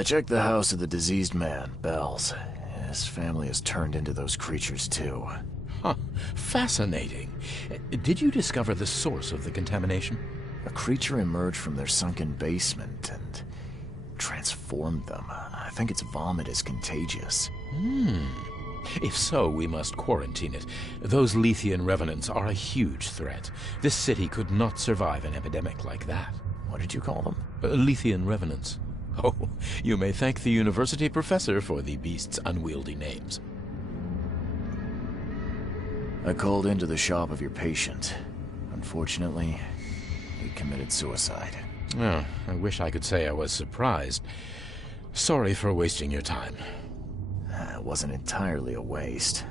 I checked the house of the diseased man, Bells. His family has turned into those creatures too. Huh. Fascinating. Did you discover the source of the contamination? A creature emerged from their sunken basement and transformed them. I think its vomit is contagious. If so, we must quarantine it. Those Lethean revenants are a huge threat. This city could not survive an epidemic like that. What did you call them? Lethean revenants. Oh, you may thank the university professor for the beast's unwieldy names. I called into the shop of your patient. Unfortunately, he committed suicide. Oh, I wish I could say I was surprised. Sorry for wasting your time. It wasn't entirely a waste.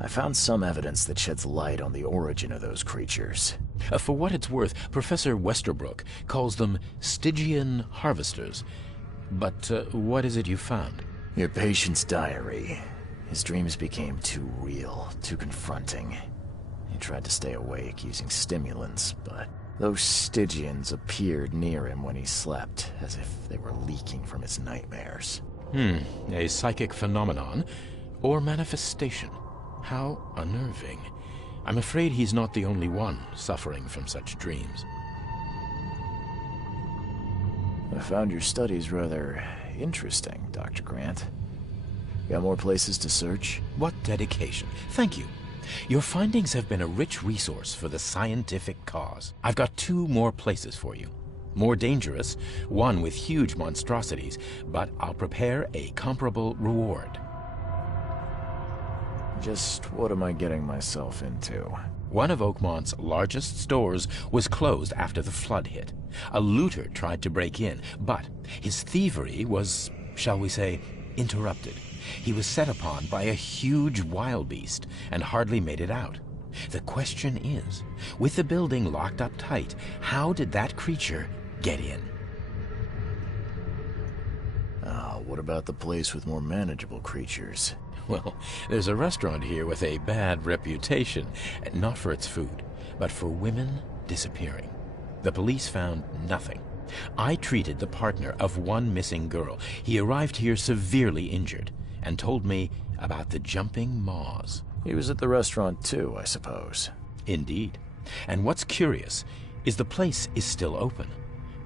I found some evidence that sheds light on the origin of those creatures. For what it's worth, Professor Westerbrook calls them Stygian harvesters. But what is it you found? Your patient's diary. His dreams became too real, too confronting. He tried to stay awake using stimulants, but those Stygians appeared near him when he slept, as if they were leaking from his nightmares. A psychic phenomenon or manifestation. How unnerving. I'm afraid he's not the only one suffering from such dreams. I found your studies rather interesting, Dr. Grant. Got more places to search? What dedication. Thank you. Your findings have been a rich resource for the scientific cause. I've got 2 more places for you. More dangerous, one with huge monstrosities, but I'll prepare a comparable reward. Just what am I getting myself into? One of Oakmont's largest stores was closed after the flood hit. A looter tried to break in, but his thievery was, shall we say, interrupted. He was set upon by a huge wild beast and hardly made it out. The question is, with the building locked up tight, how did that creature get in? What about the place with more manageable creatures? Well, there's a restaurant here with a bad reputation, not for its food, but for women disappearing. The police found nothing. I treated the partner of one missing girl. He arrived here severely injured and told me about the jumping maws. He was at the restaurant too, I suppose. Indeed. And what's curious is the place is still open.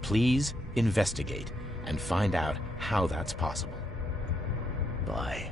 Please investigate and find out how that's possible. Bye.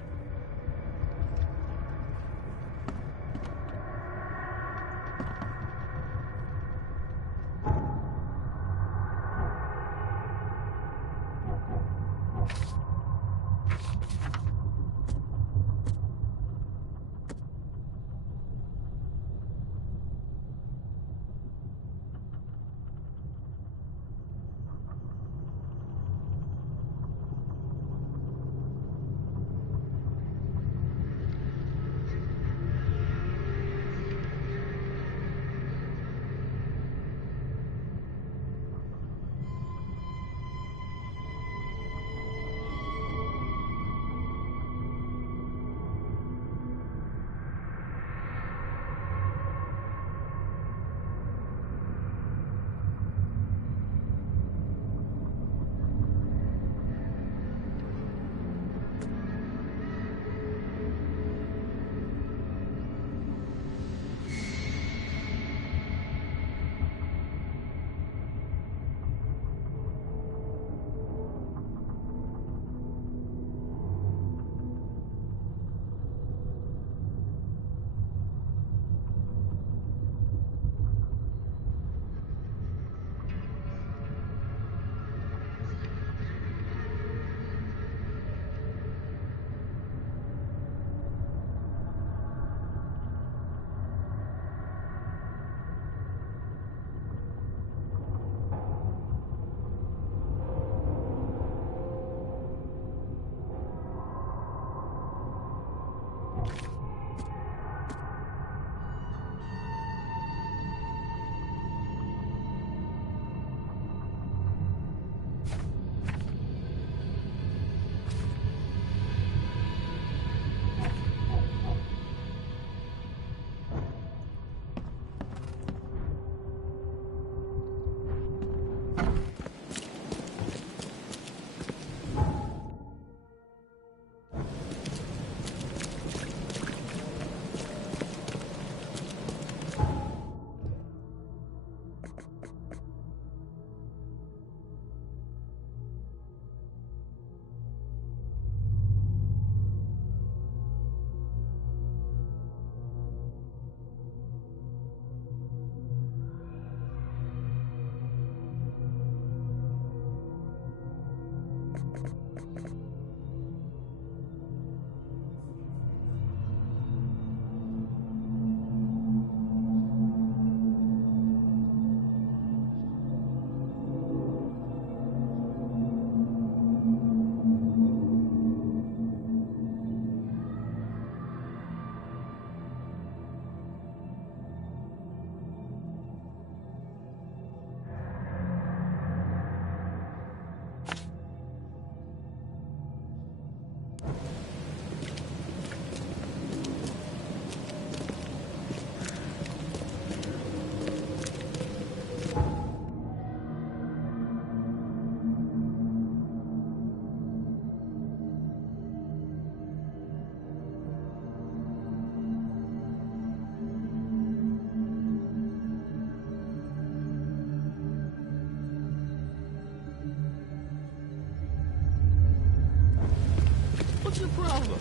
your problem?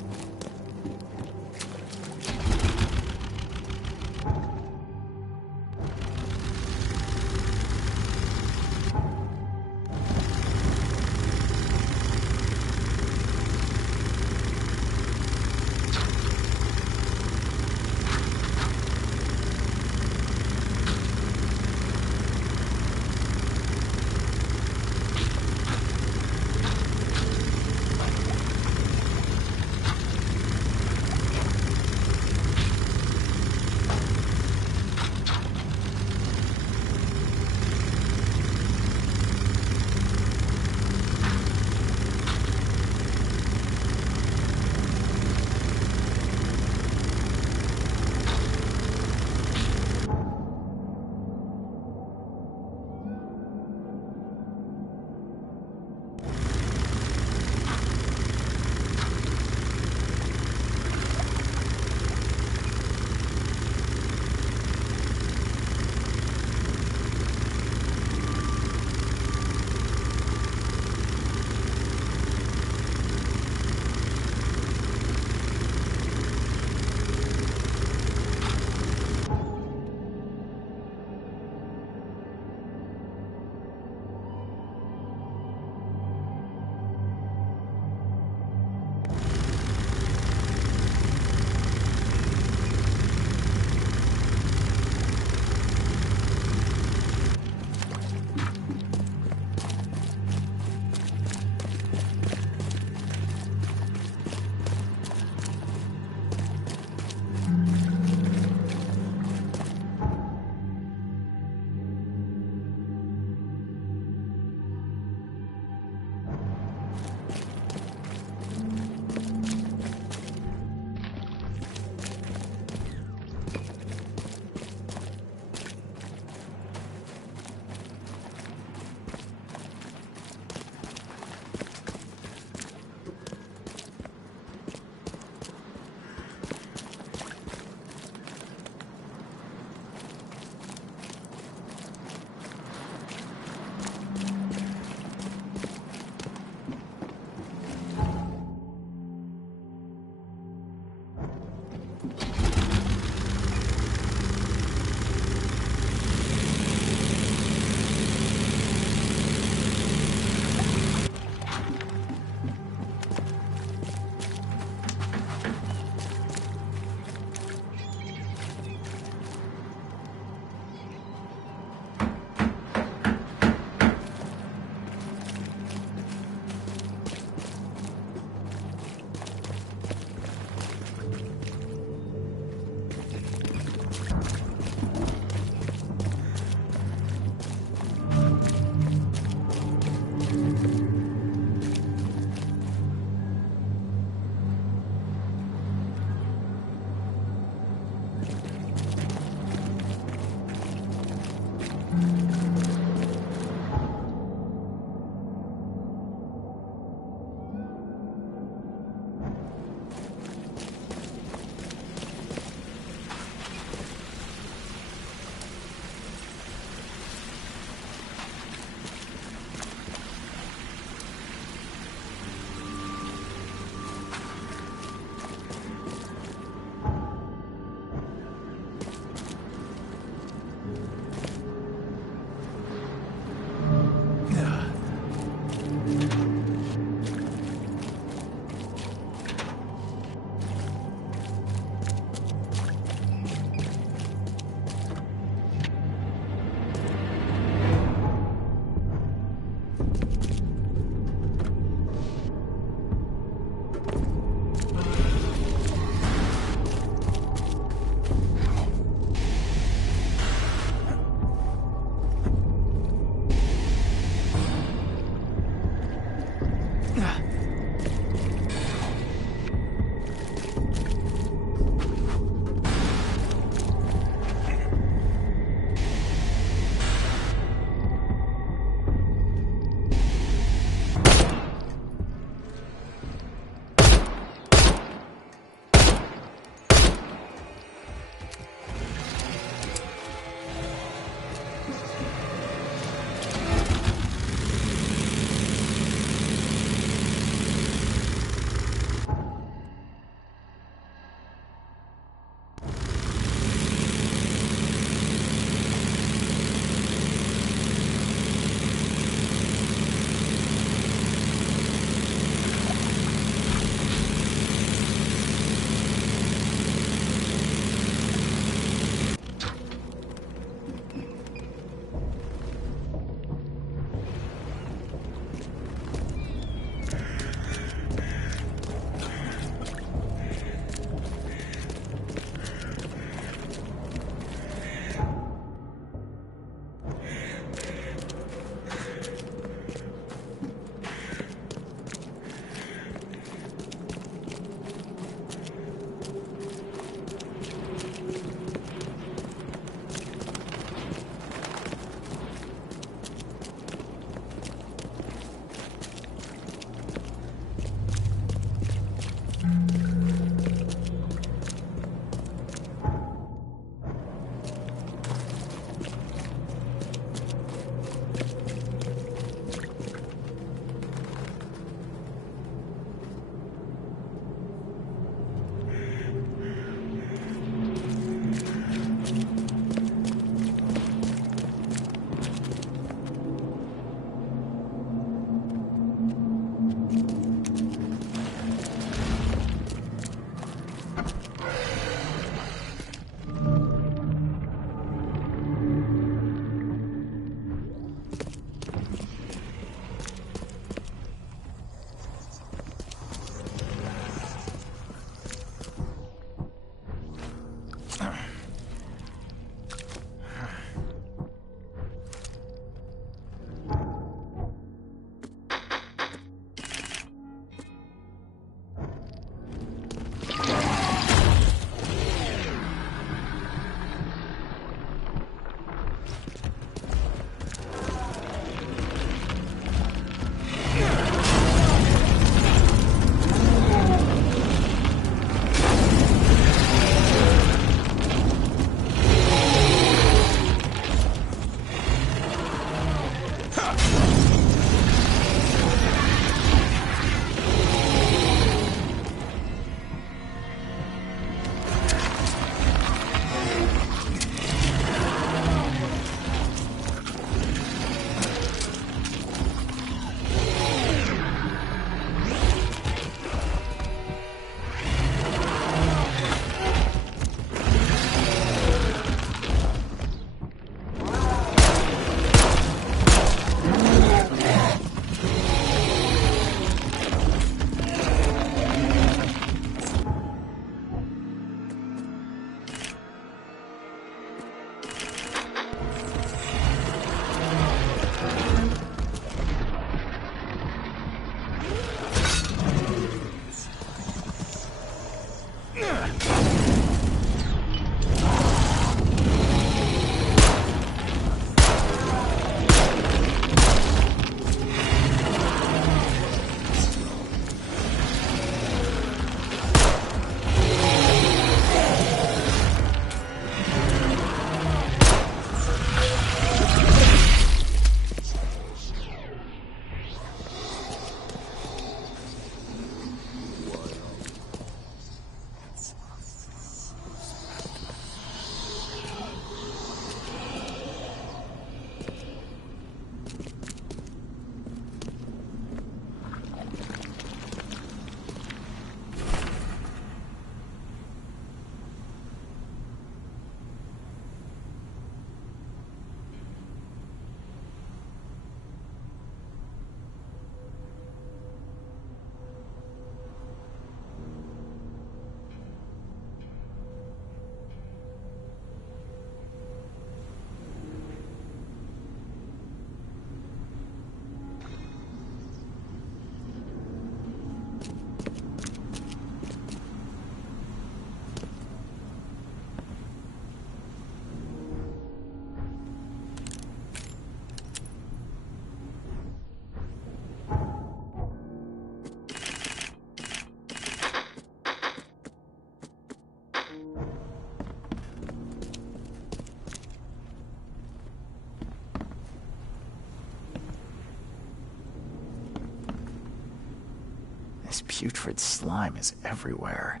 This putrid slime is everywhere.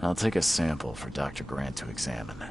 I'll take a sample for Dr. Grant to examine.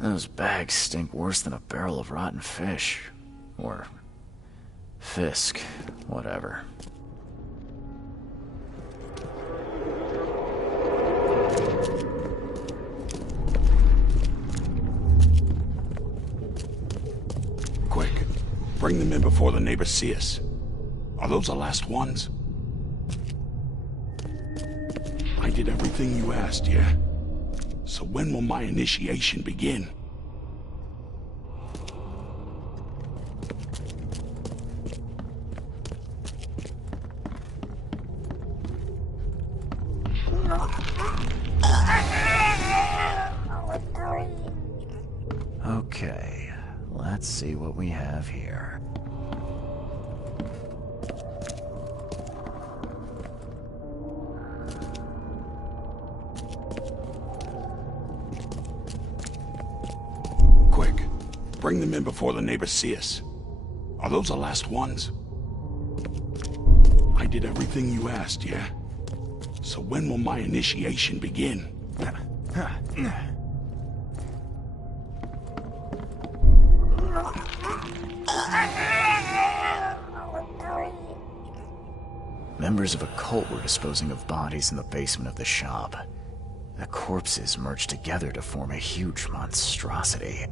Those bags stink worse than a barrel of rotten fish. Or fisk, whatever. Quick, bring them in before the neighbors see us. Are those the last ones? I did everything you asked, yeah? So when will my initiation begin? Okay, let's see what we have here. Quick, bring them in before the neighbors see us. Are those the last ones? I did everything you asked, yeah? So when will my initiation begin? Members of a cult were disposing of bodies in the basement of the shop. The corpses merged together to form a huge monstrosity.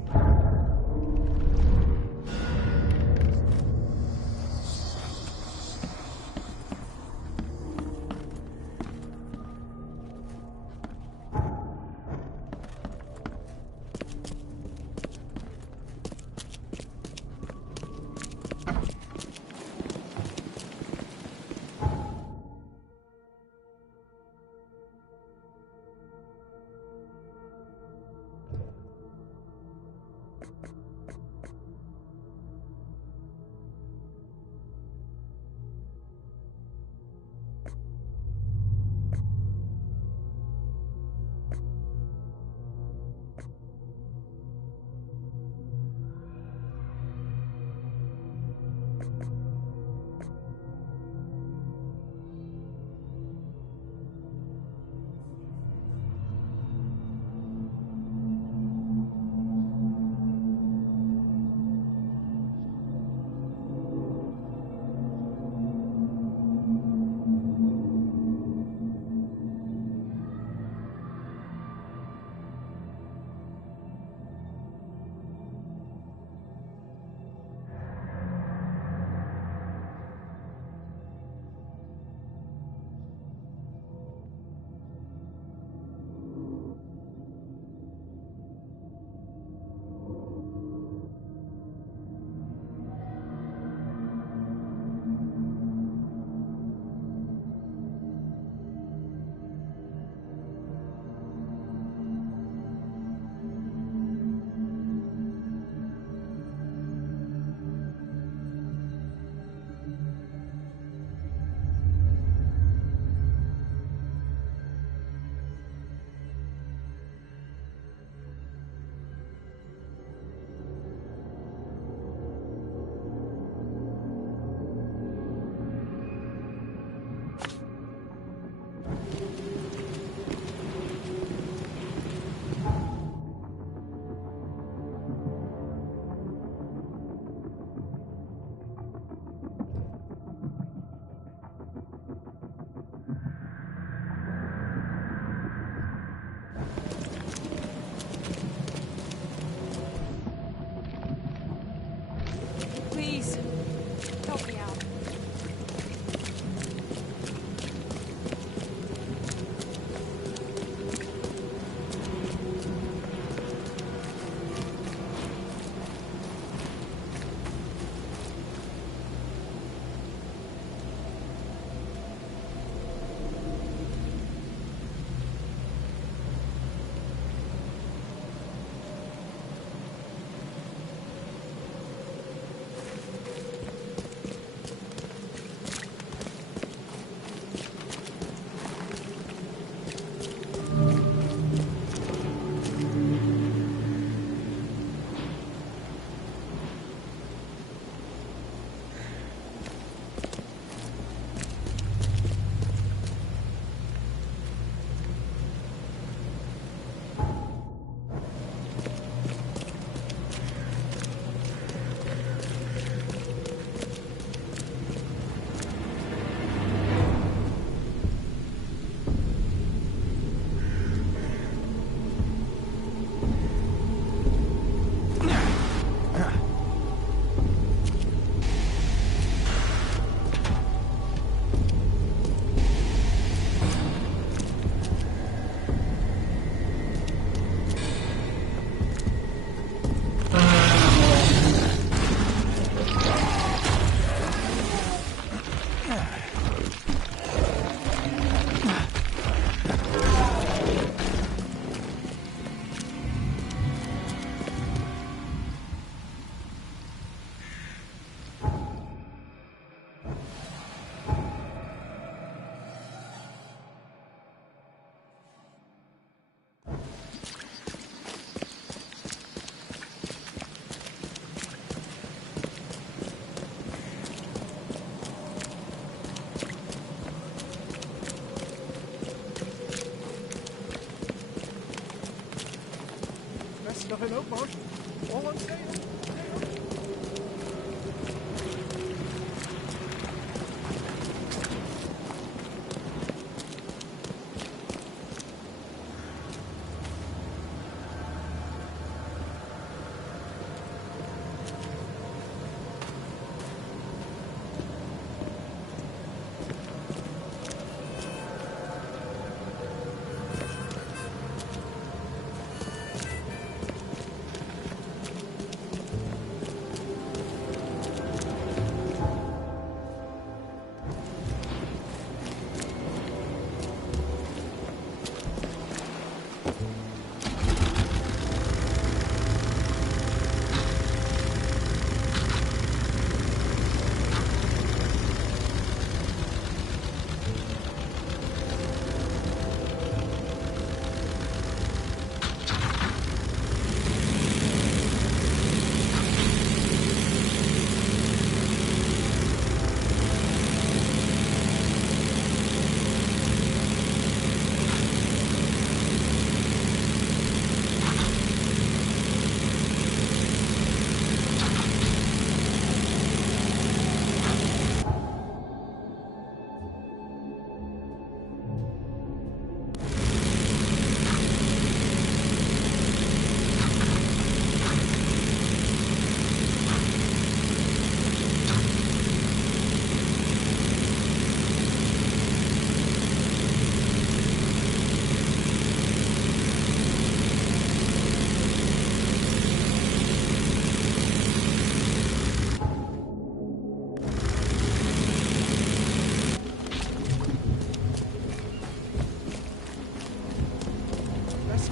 Nothing up, boss. All on sail.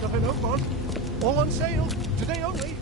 Nothing up, boss. All on sail. Today only.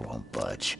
door won't budge.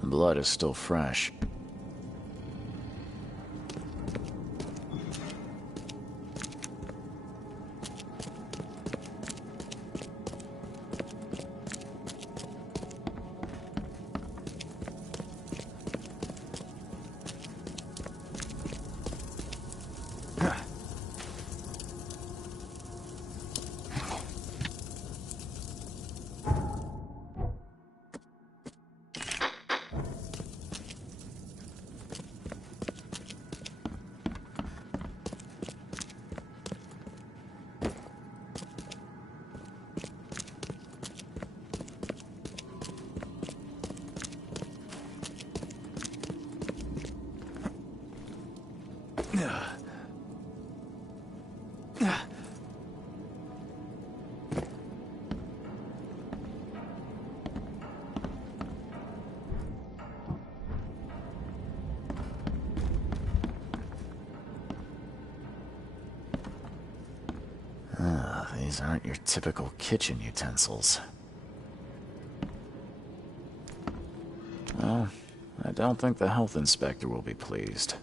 The blood is still fresh. These aren't your typical kitchen utensils. Well, I don't think the health inspector will be pleased.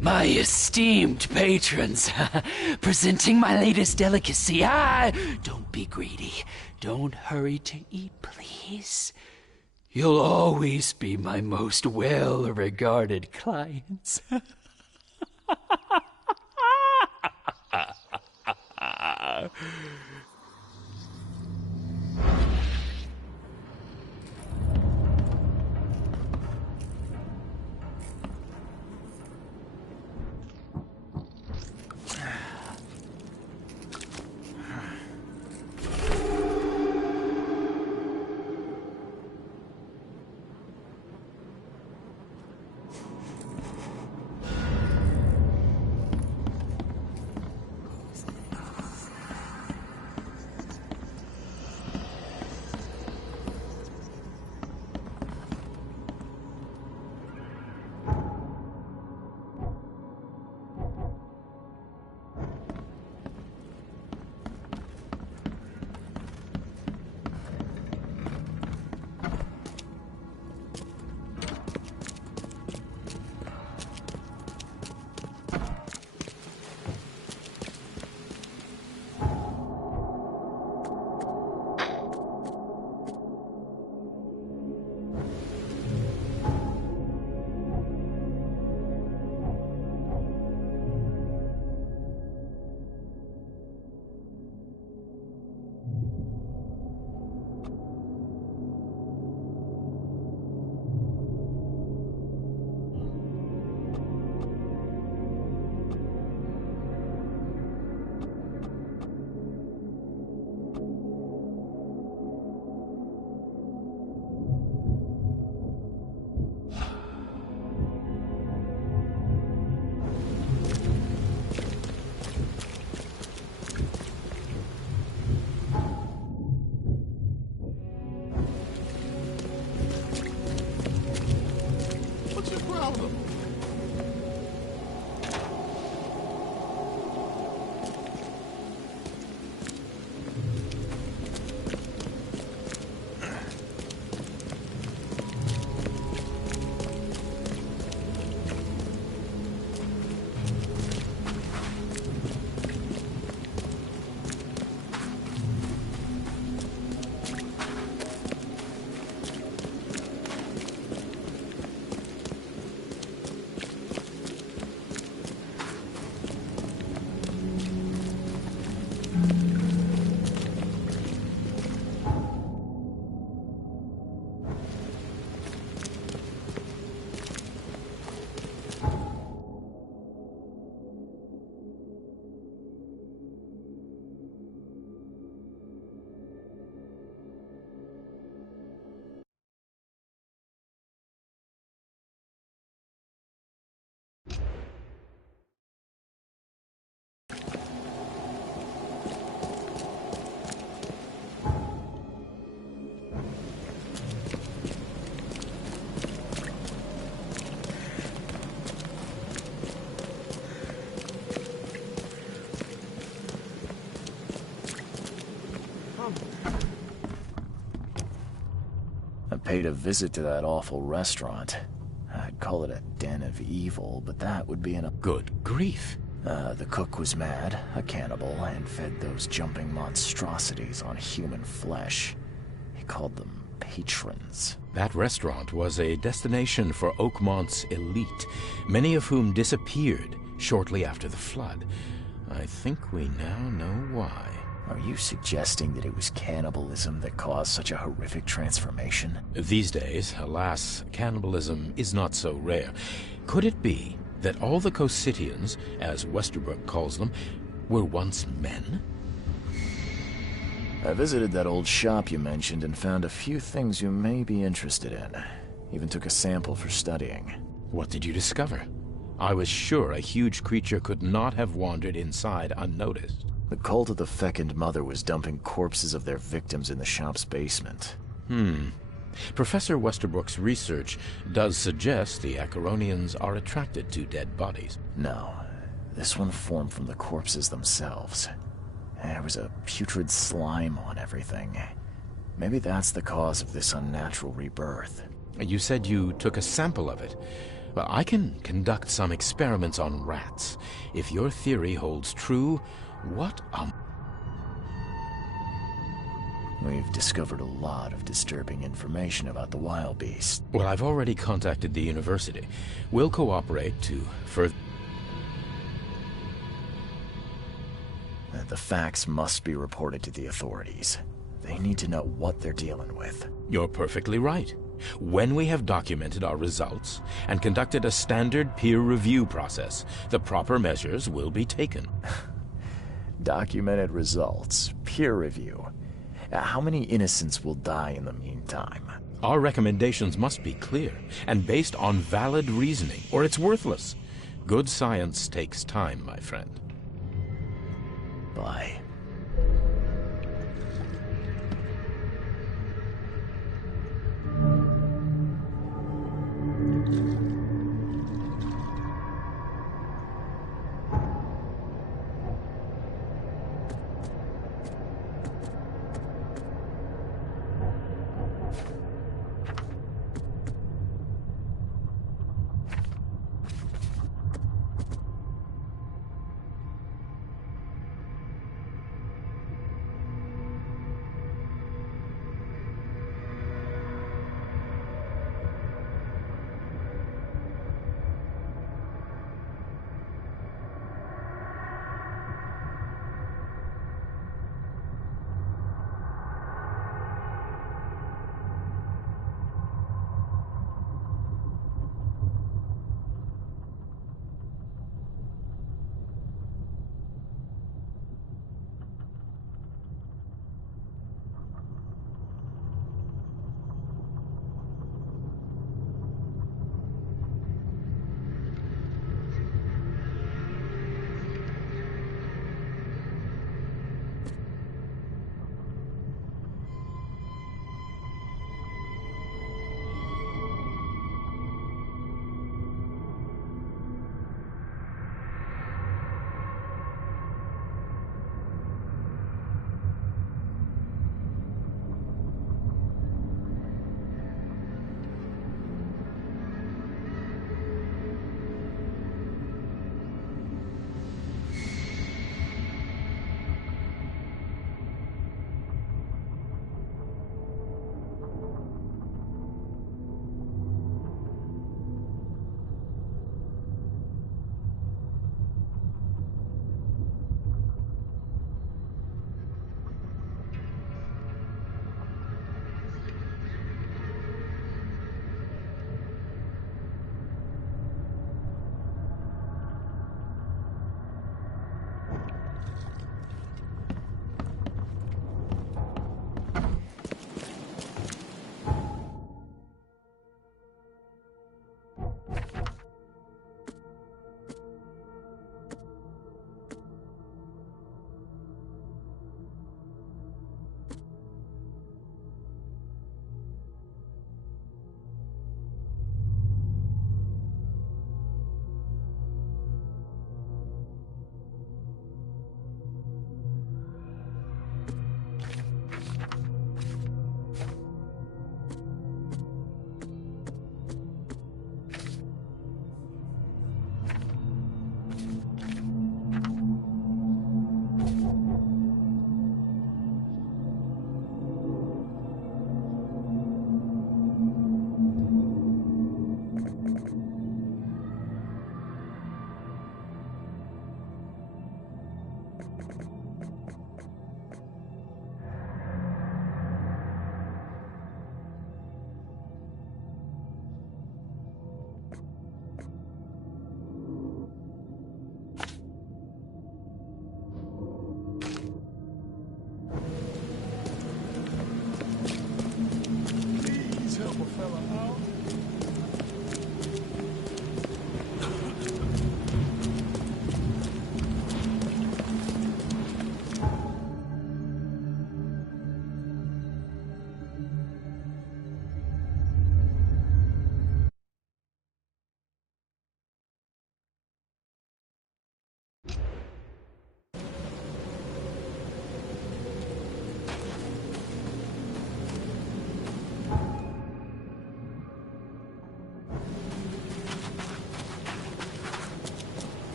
My esteemed patrons, presenting my latest delicacy. Don't be greedy. Don't hurry to eat, please. You'll always be my most well-regarded clients. What's your problem? I paid a visit to that awful restaurant. I'd call it a den of evil, but that would be Good grief. The cook was mad, a cannibal, and fed those jumping monstrosities on human flesh. He called them patrons. That restaurant was a destination for Oakmont's elite, many of whom disappeared shortly after the flood. I think we now know why. Are you suggesting that it was cannibalism that caused such a horrific transformation? These days, alas, cannibalism is not so rare. Could it be that all the Cositians, as Westerbrook calls them, were once men? I visited that old shop you mentioned and found a few things you may be interested in. Even took a sample for studying. What did you discover? I was sure a huge creature could not have wandered inside unnoticed. The cult of the Fecund Mother was dumping corpses of their victims in the shop's basement. Professor Westerbrook's research does suggest the Acheronians are attracted to dead bodies. No, this one formed from the corpses themselves. There was a putrid slime on everything. Maybe that's the cause of this unnatural rebirth. You said you took a sample of it. Well, I can conduct some experiments on rats. If your theory holds true, what a... We've discovered a lot of disturbing information about the wild beast. Well, I've already contacted the university. We'll cooperate to further... The facts must be reported to the authorities. They need to know what they're dealing with. You're perfectly right. When we have documented our results and conducted a standard peer review process, the proper measures will be taken. Documented results, peer review. How many innocents will die in the meantime? Our recommendations must be clear and based on valid reasoning, or it's worthless. Good science takes time, my friend. Bye.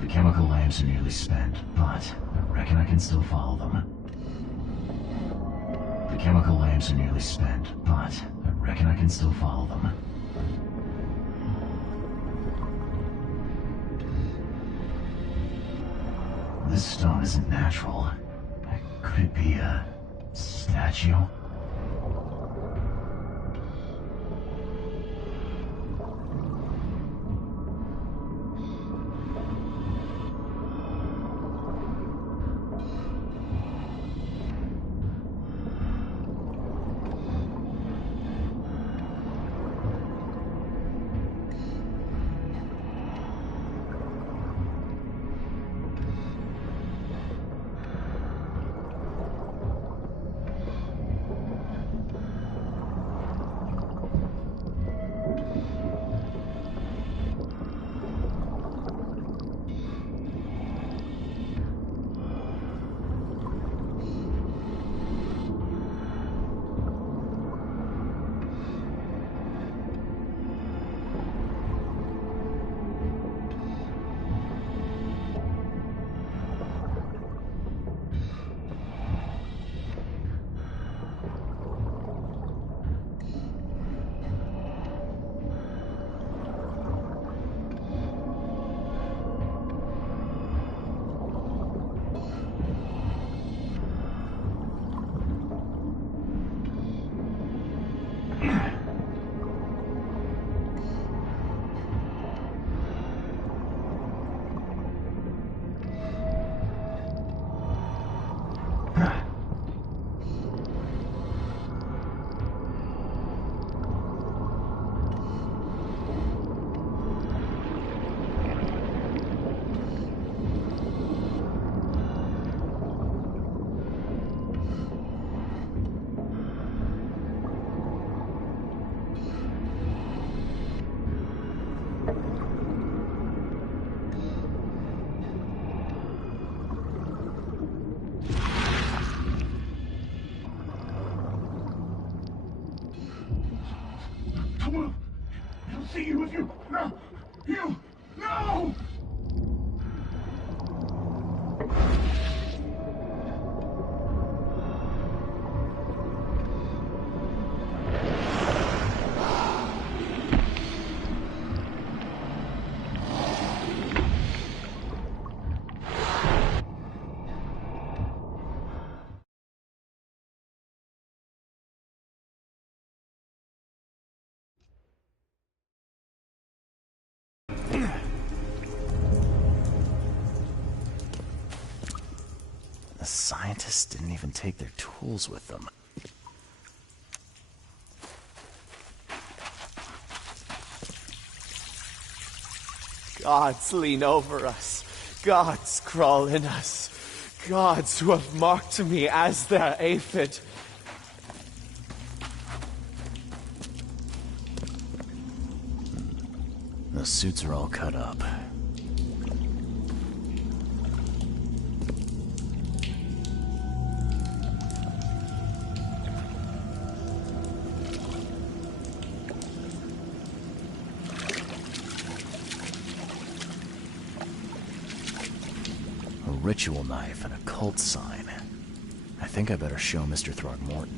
The chemical lamps are nearly spent, but I reckon I can still follow them. The chemical lamps are nearly spent, but I reckon I can still follow them. This stone isn't natural. Could it be a statue? See you with you. No! You! No! The scientists didn't even take their tools with them. Gods lean over us. Gods crawl in us. Gods who have marked me as their aphid. The suits are all cut up. A ritual knife and a cult sign. I think I better show Mr. Throgmorton.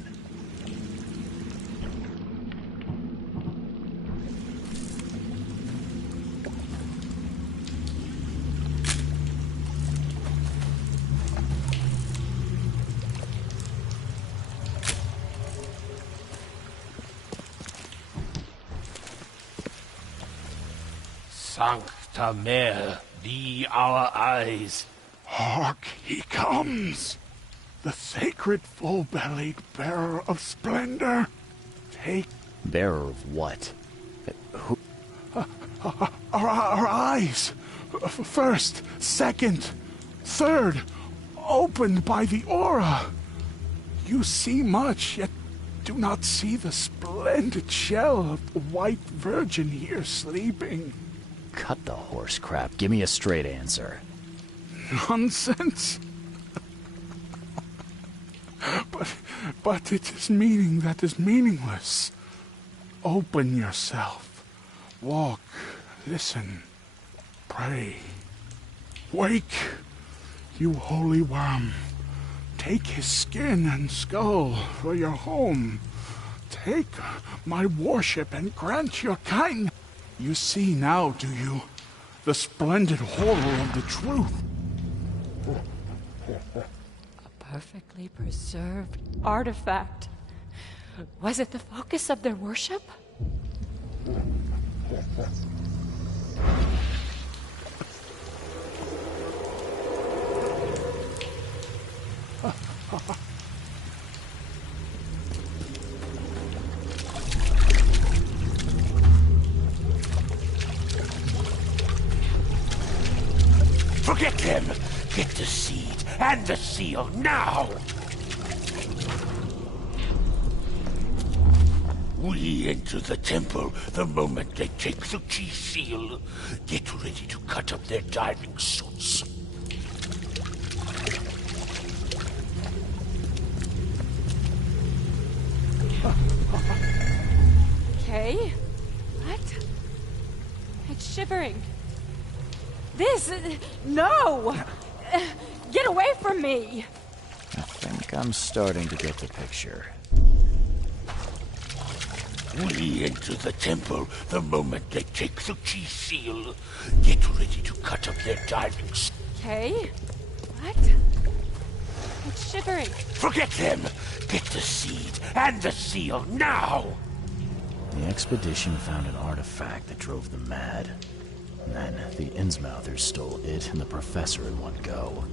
Sancta Mare, be our eyes. Hark, he comes! The sacred full-bellied bearer of splendor. Take Bearer of what? Who? our eyes. First, second, third, opened by the aura. You see much, yet do not see the splendid shell of the white virgin here sleeping. Cut the horse crap. Give me a straight answer. Nonsense. But it is meaning that is meaningless. Open yourself. Walk. Listen. Pray. Wake, you holy worm. Take his skin and skull for your home. Take my worship and grant your kind. You see now, do you, the splendid horror of the truth? A perfectly preserved artifact. Was it the focus of their worship? Forget them! Get the seed and the seal now! We enter the temple the moment they take the key seal. Get ready to cut up their diving suits. Okay. What? It's shivering. This... No! Get away from me! I think I'm starting to get the picture. We enter the temple the moment they take the key seal. Get ready to cut up their diving suits. Okay. What? It's shivering. Forget them! Get the seed and the seal now! The expedition found an artifact that drove them mad. And then the Innsmouthers stole it and the professor in one go.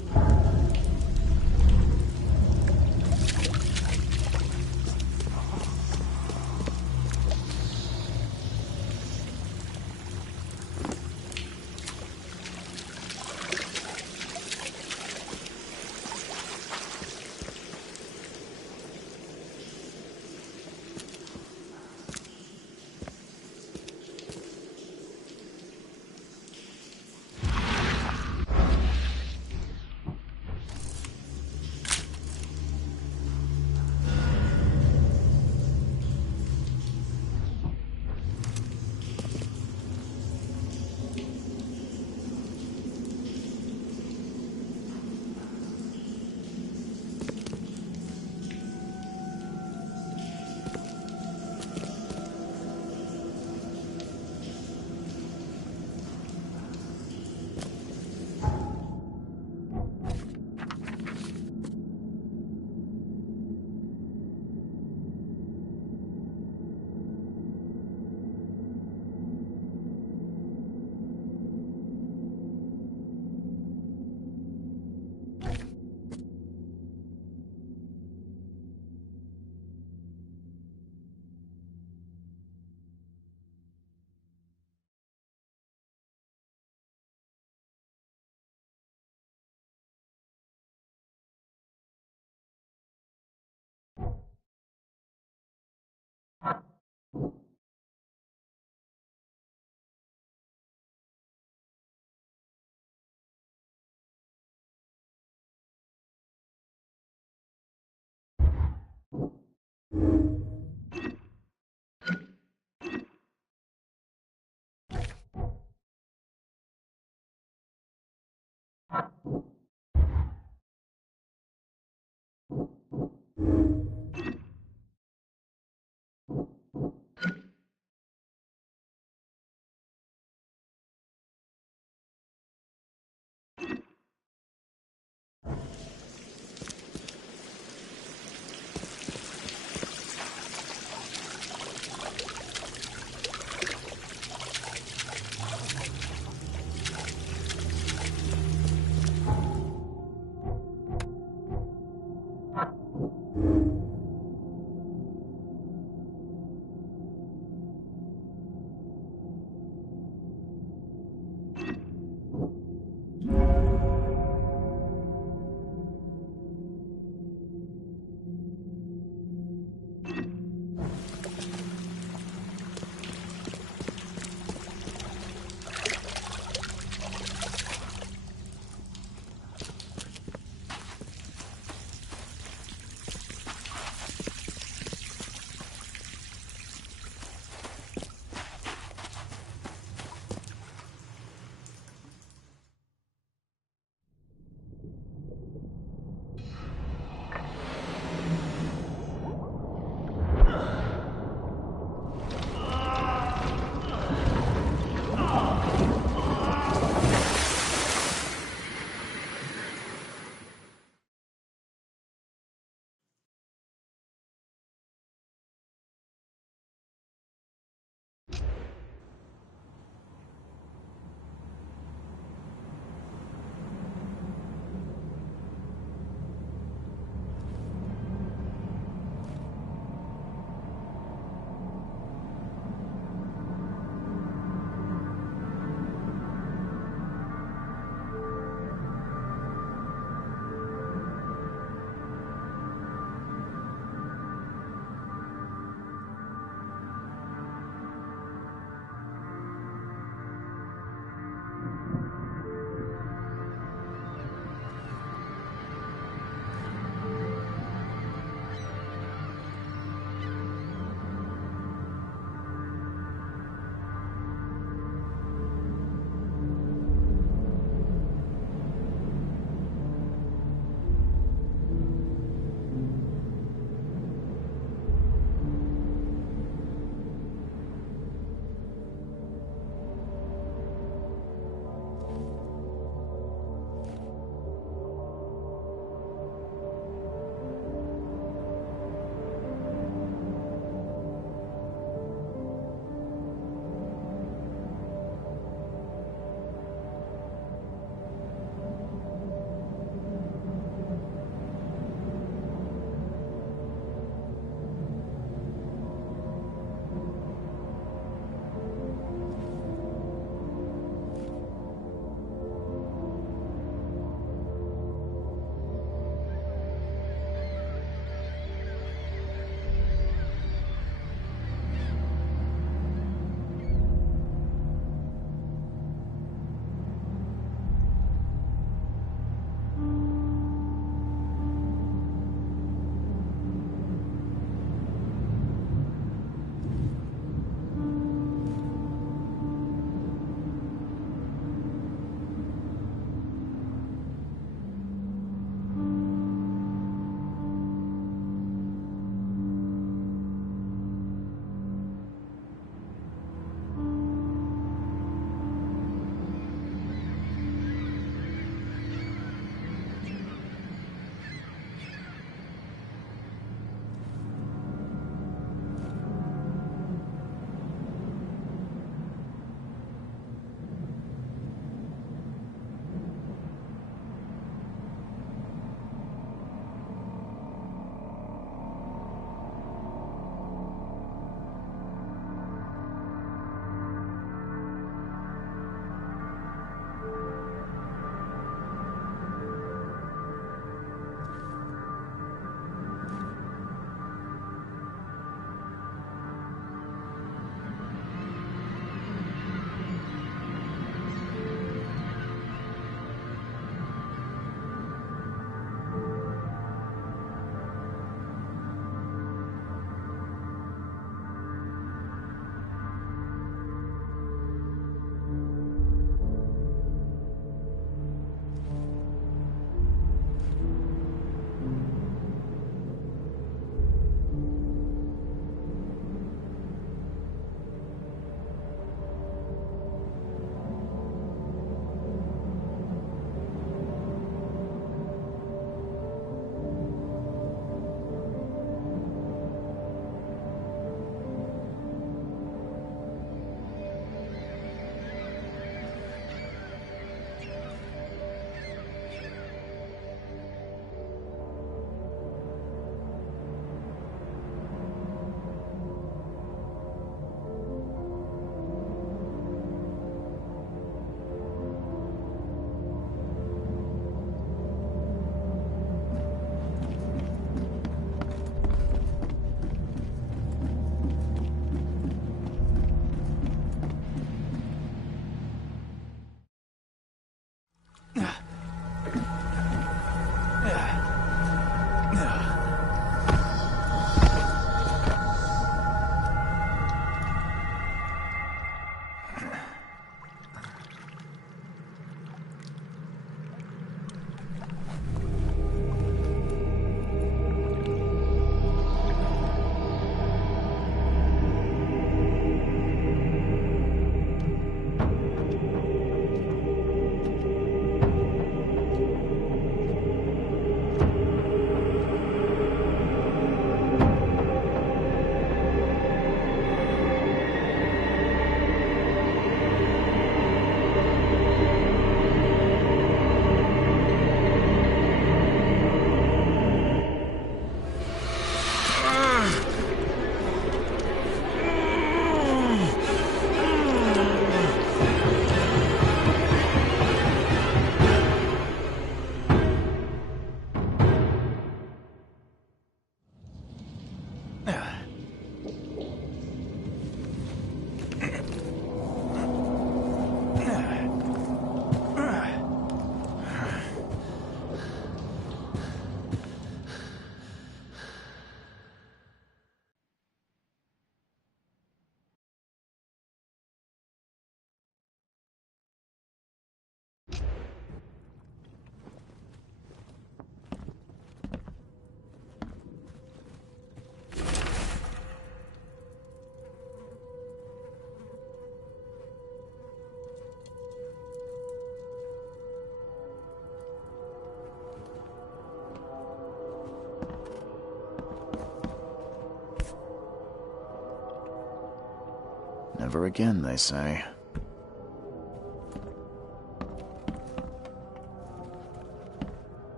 Never again, they say.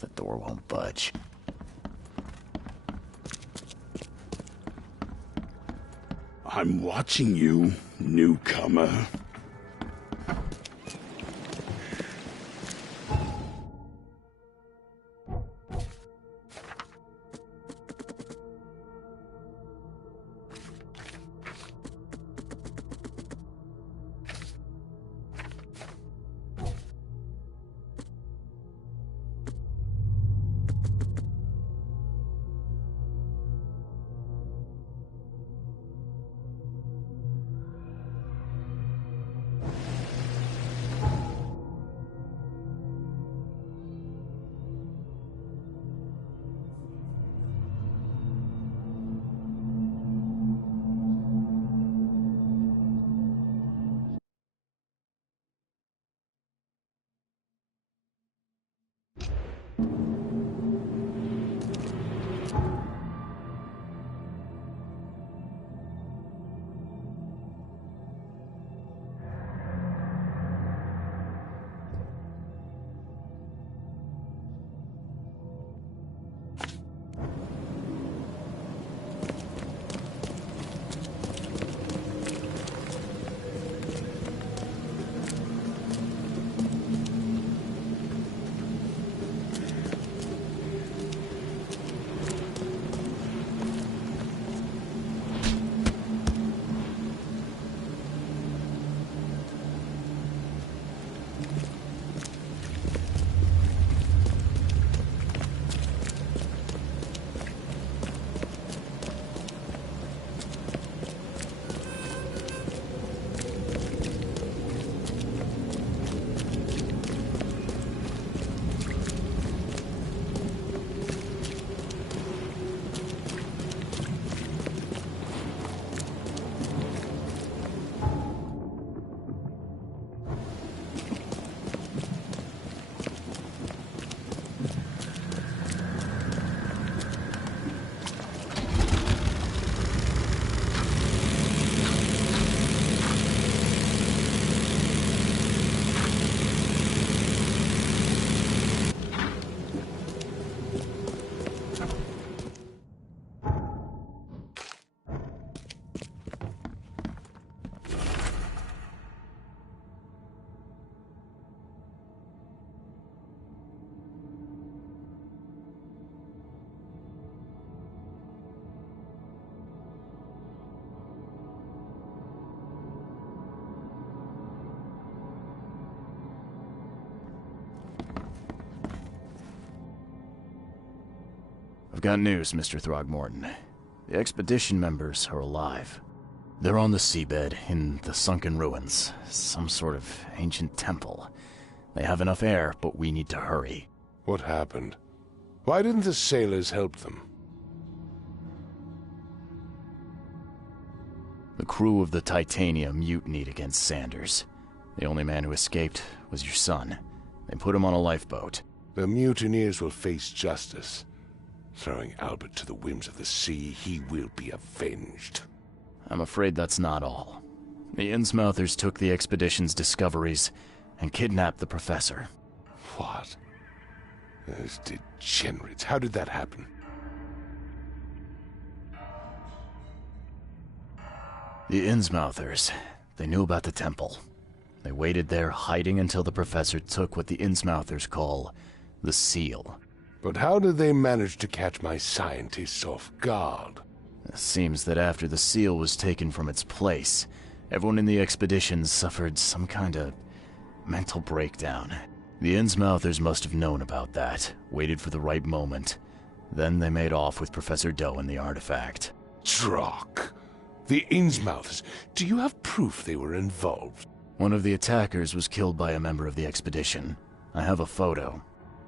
The door won't budge. I'm watching you, newcomer. I've got news, Mr. Throgmorton. The expedition members are alive. They're on the seabed, in the sunken ruins. Some sort of ancient temple. They have enough air, but we need to hurry. What happened? Why didn't the sailors help them? The crew of the Titania mutinied against Sanders. The only man who escaped was your son. They put him on a lifeboat. The mutineers will face justice. Throwing Albert to the whims of the sea, he will be avenged. I'm afraid that's not all. The Innsmouthers took the expedition's discoveries and kidnapped the professor. What? Those degenerates. How did that happen? The Innsmouthers, they knew about the temple. They waited there, hiding until the professor took what the Innsmouthers call the seal. But how did they manage to catch my scientists off guard? It seems that after the seal was taken from its place, everyone in the expedition suffered some kind of mental breakdown. The Innsmouthers must have known about that, waited for the right moment. Then they made off with Professor Doe and the artifact. Drock! The Innsmouthers! Do you have proof they were involved? One of the attackers was killed by a member of the expedition. I have a photo.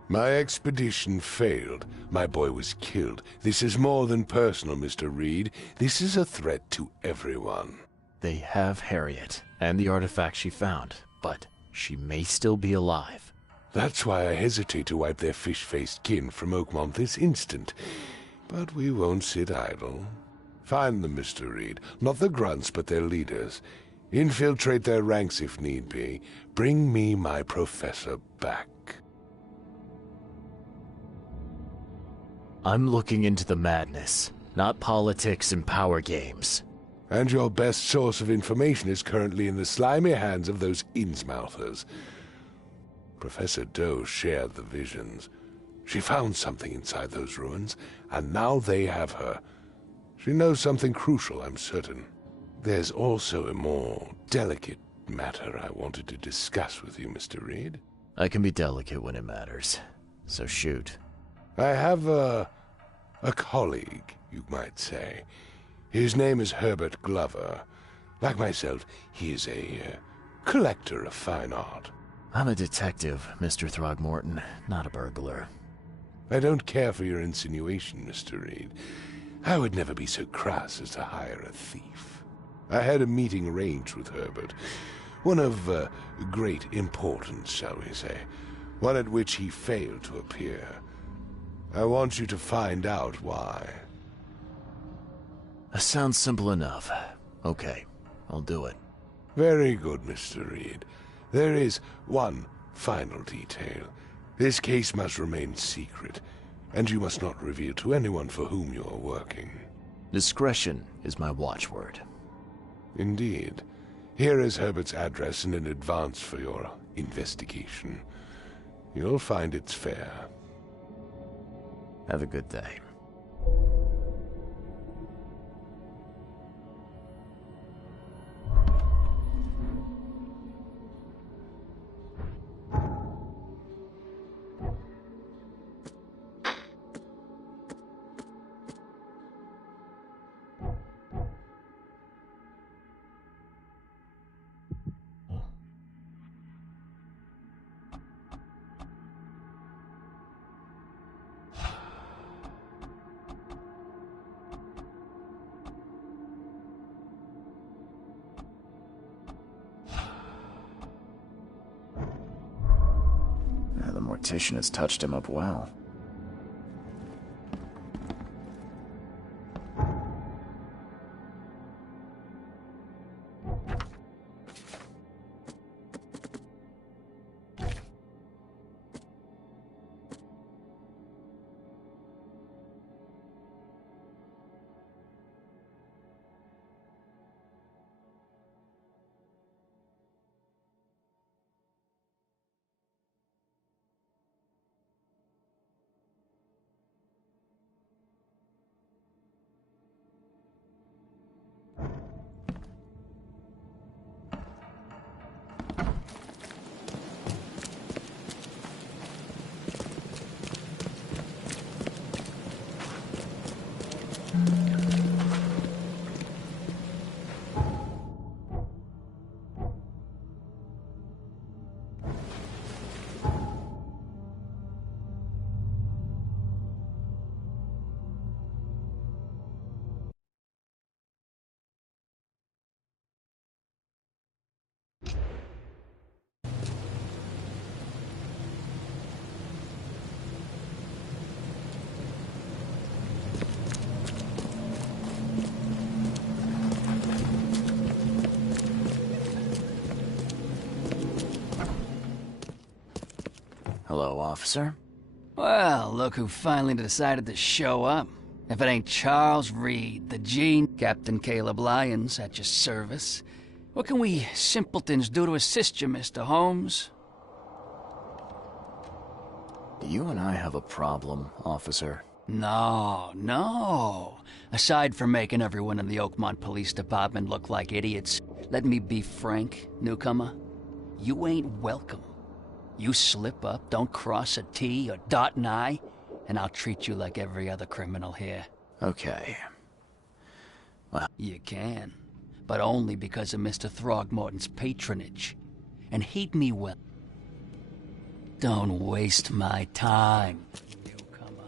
My expedition failed. My boy was killed. This is more than personal, Mr. Reed. This is a threat to everyone. They have Harriet, and the artifact she found, but she may still be alive. That's why I hesitate to wipe their fish-faced kin from Oakmont this instant. But we won't sit idle. Find them, Mr. Reed. Not the grunts, but their leaders. Infiltrate their ranks if need be. Bring me my professor back. I'm looking into the madness, not politics and power games. And your best source of information is currently in the slimy hands of those Innsmouthers. Professor Doe shared the visions. She found something inside those ruins, and now they have her. She knows something crucial, I'm certain. There's also a more delicate matter I wanted to discuss with you, Mr. Reed. I can be delicate when it matters, so shoot. I have a colleague, you might say. His name is Herbert Glover. Like myself, he is a collector of fine art. I'm a detective, Mr. Throgmorton, not a burglar. I don't care for your insinuation, Mr. Reed. I would never be so crass as to hire a thief. I had a meeting arranged with Herbert. One of great importance, shall we say. One at which he failed to appear. I want you to find out why. Sounds simple enough. Okay, I'll do it. Very good, Mr. Reed. There is one final detail. This case must remain secret, and you must not reveal to anyone for whom you are working. Discretion is my watchword. Indeed. Here is Herbert's address and an advance for your investigation. You'll find it's fair. Have a good day. The mortician has touched him up well. Hello, officer. Well, look who finally decided to show up. If it ain't Charles Reed, the Gene, Captain Caleb Lyons, at your service. What can we simpletons do to assist you, Mr. Holmes? You and I have a problem, officer. No. Aside from making everyone in the Oakmont Police Department look like idiots, let me be frank, newcomer. You ain't welcome. You slip up, don't cross a T or dot an I, and I'll treat you like every other criminal here. Okay. Well, You can, but only because of Mr. Throgmorton's patronage. And heed me well. Don't waste my time, newcomer.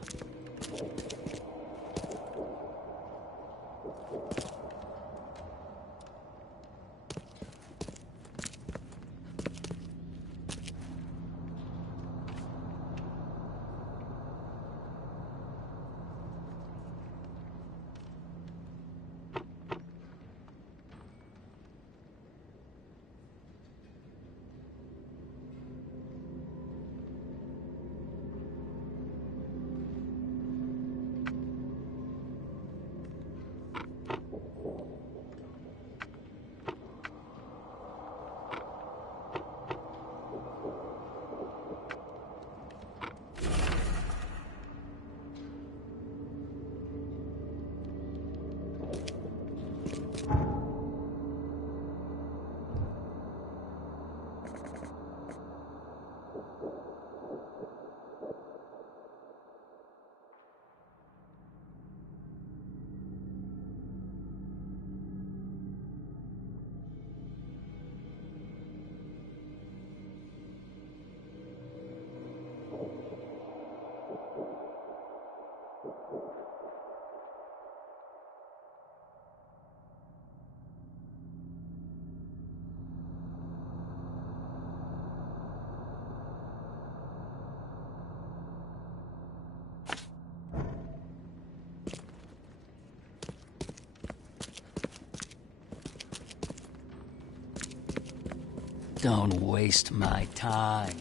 Don't waste my time.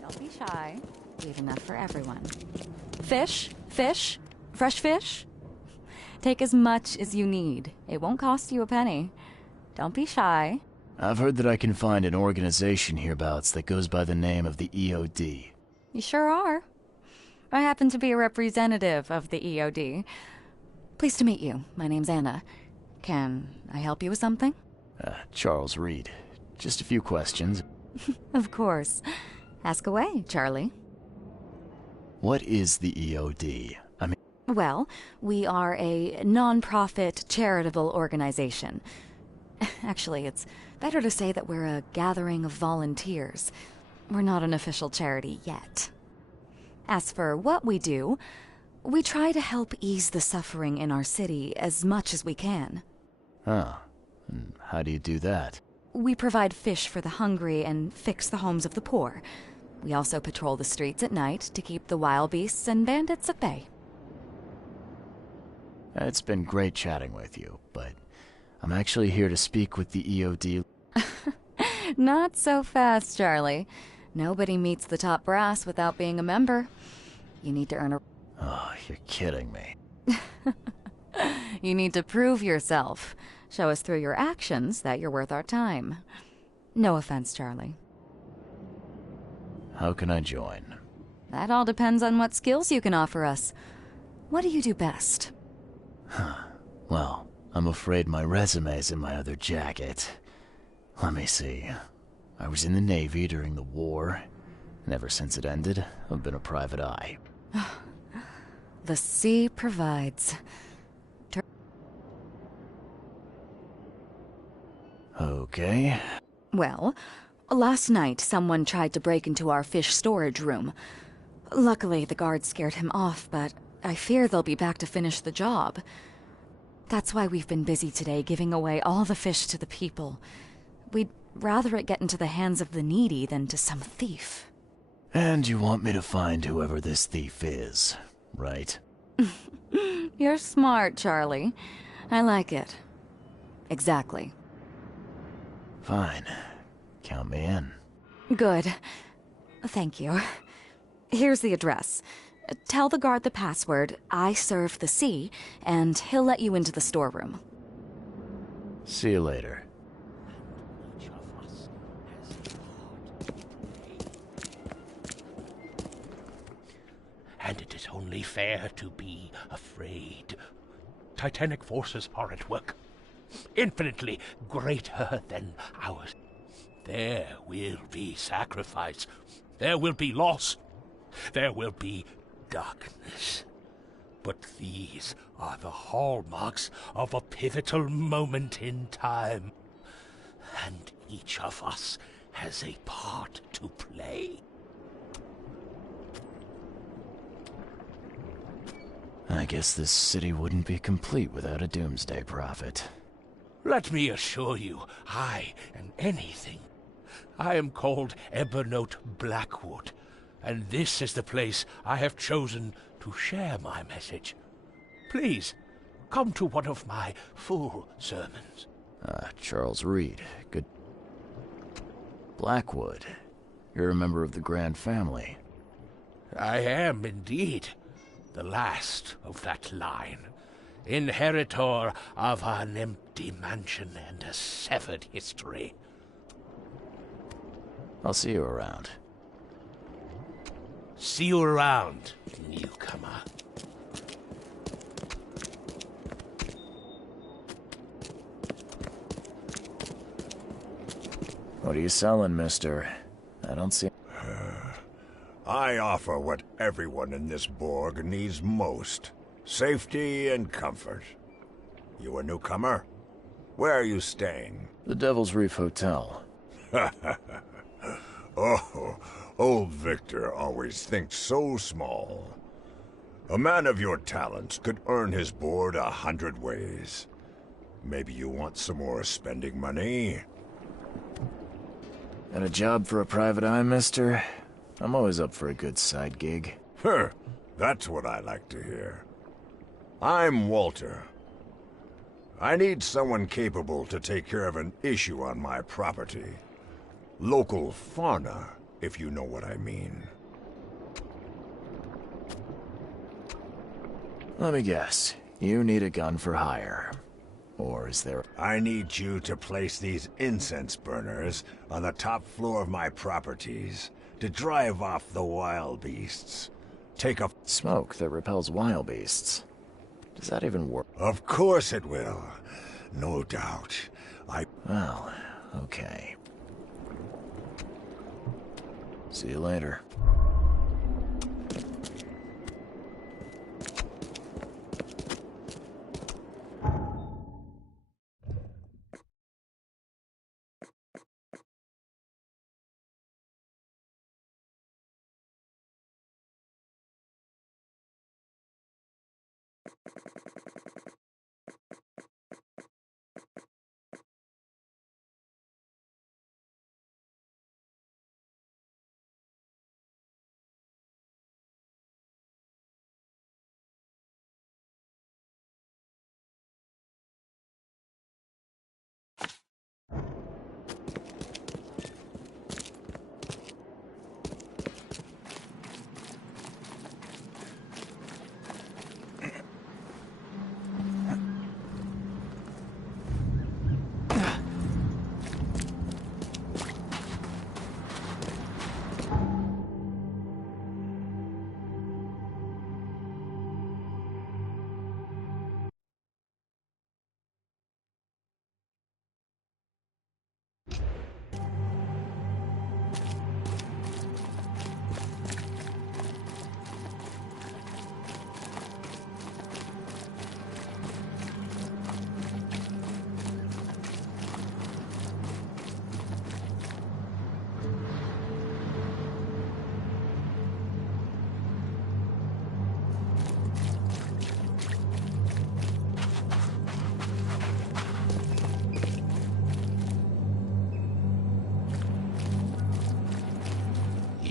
Don't be shy. We have enough for everyone. Fish? Fish? Fresh fish? Take as much as you need. It won't cost you a penny. Don't be shy. I've heard that I can find an organization hereabouts that goes by the name of the EOD. You sure are. I happen to be a representative of the EOD. Pleased to meet you. My name's Anna. Can I help you with something? Charles Reed. Just a few questions. Of course. Ask away, Charlie. What is the EOD? Well, we are a non-profit charitable organization. Actually, it's better to say that we're a gathering of volunteers. We're not an official charity yet. As for what we do, we try to help ease the suffering in our city as much as we can. Huh. How do you do that? We provide fish for the hungry and fix the homes of the poor. We also patrol the streets at night to keep the wild beasts and bandits at bay. It's been great chatting with you, but I'm actually here to speak with the EOD. Not so fast, Charlie. Nobody meets the top brass without being a member. You need to earn a... Oh, you're kidding me. You need to prove yourself. Show us through your actions that you're worth our time. No offense, Charlie. How can I join? That all depends on what skills you can offer us. What do you do best? Well, I'm afraid my resume's in my other jacket. Let me see. I was in the Navy during the war, and ever since it ended, I've been a private eye. The sea provides. Okay. Well, last night someone tried to break into our fish storage room. Luckily, the guards scared him off, but I fear they'll be back to finish the job. That's why we've been busy today giving away all the fish to the people. We'd rather it get into the hands of the needy than to some thief. And you want me to find whoever this thief is, right? You're smart, Charlie. I like it. Exactly. Fine. Count me in. Good. Thank you. Here's the address. Tell the guard the password, I serve the sea, and he'll let you into the storeroom. See you later. And it is only fair to be afraid. Titanic forces are at work, infinitely greater than ours. There will be sacrifice. There will be loss. There will be darkness. But these are the hallmarks of a pivotal moment in time. And each of us has a part to play. I guess this city wouldn't be complete without a doomsday prophet. Let me assure you, I am anything. I am called Ebernote Blackwood, and this is the place I have chosen to share my message. Please, come to one of my full sermons. Charles Reed. Good. Blackwood. You're a member of the Grand Family. I am indeed the last of that line, inheritor of an empty mansion and a severed history. I'll see you around. See you around, newcomer. What are you selling, mister? I don't see... I offer what everyone in this Borg needs most. Safety and comfort. You a newcomer? Where are you staying? The Devil's Reef Hotel. Oh, old Victor always thinks so small. A man of your talents could earn his board 100 ways. Maybe you want some more spending money? Got a job for a private eye, mister? I'm always up for a good side gig. That's what I like to hear. I'm Walter. I need someone capable to take care of an issue on my property. Local fauna, if you know what I mean. Let me guess. You need a gun for hire. Or is there... I need you to place these incense burners on the top floor of my properties to drive off the wild beasts. Take a... Smoke that repels wild beasts. Does that even work? Of course it will. No doubt. Well, okay. See you later.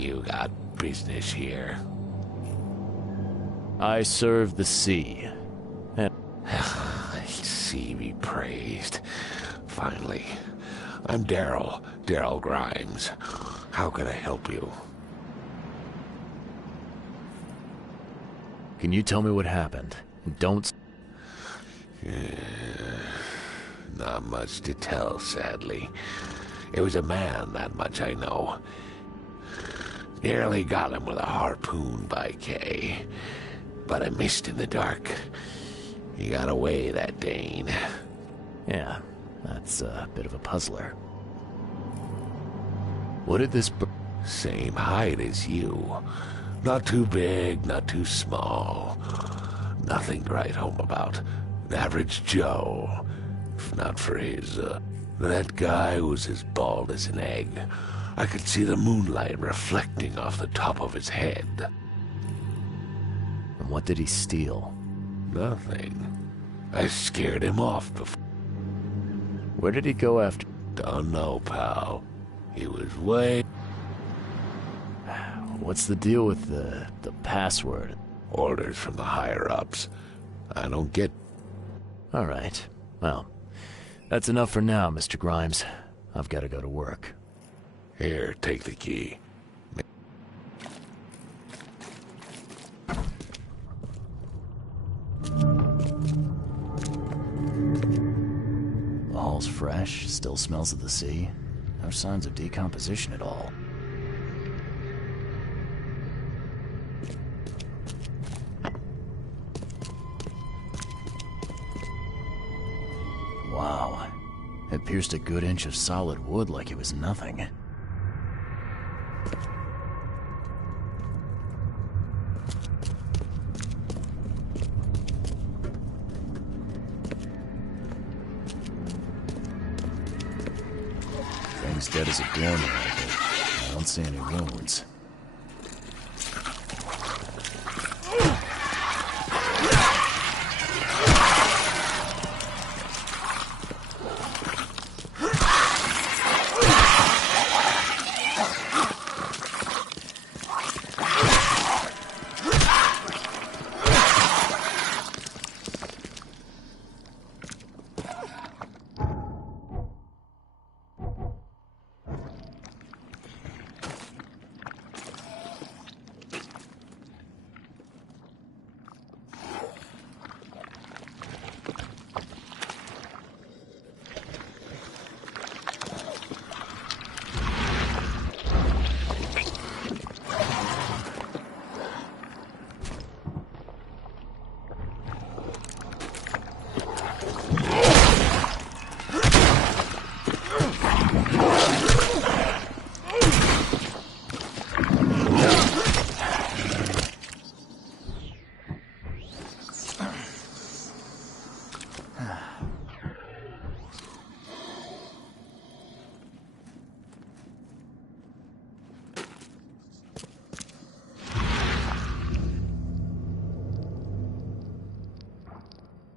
you got business here? I serve the sea. Sea be praised. Finally. I'm Daryl Grimes. How can I help you? Can you tell me what happened? Don't... Not much to tell, sadly. It was a man, that much I know. Nearly got him with a harpoon by Kay, but I missed in the dark. He got away, that Dane. Yeah, that's a bit of a puzzler. What did this... Same height as you. Not too big, not too small. Nothing to write home about. An average Joe. If not for his, that guy was as bald as an egg. I could see the moonlight reflecting off the top of his head. And what did he steal? Nothing. I scared him off before. Where did he go after? Don't know, pal. He was way... What's the deal with the password? Orders from the higher-ups. I don't get... All right. Well, that's enough for now, Mr. Grimes. I've got to go to work. Here, take the key. The hall's fresh, still smells of the sea. No signs of decomposition at all. Wow. It pierced a good inch of solid wood like it was nothing. Thing's dead as a doornail, but I don't see any wounds.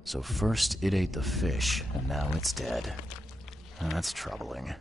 So first it ate the fish, and now it's dead. That's troubling.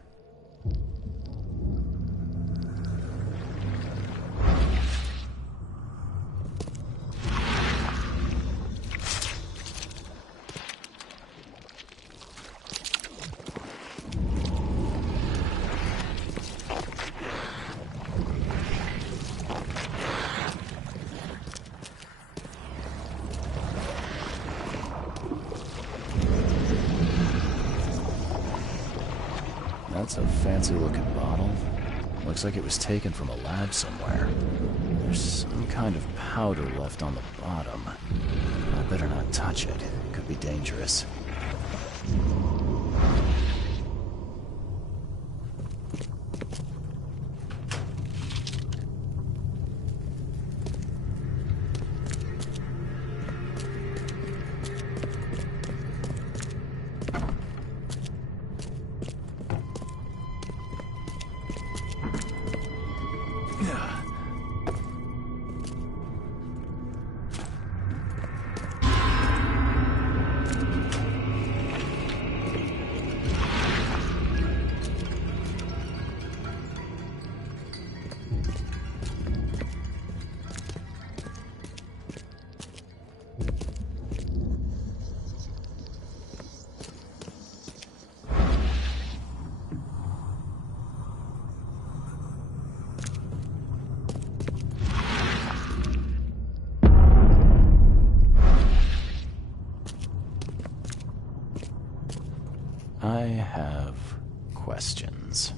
That's a fancy-looking bottle. Looks like it was taken from a lab somewhere. There's some kind of powder left on the bottom. I better not touch it. It could be dangerous. have questions.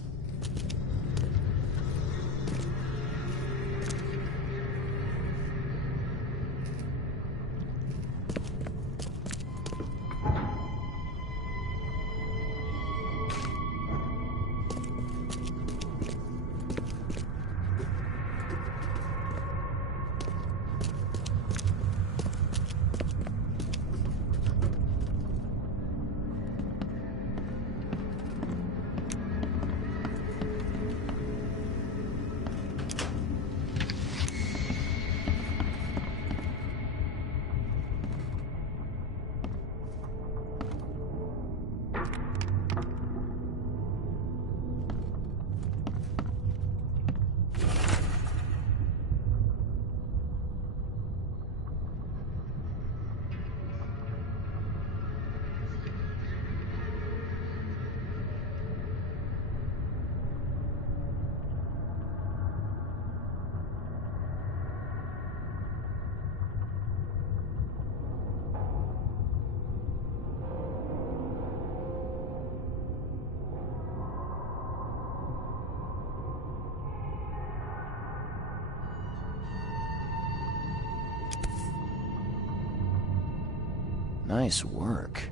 Nice work.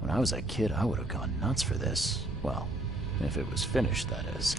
When I was a kid, I would have gone nuts for this. Well, if it was finished, that is.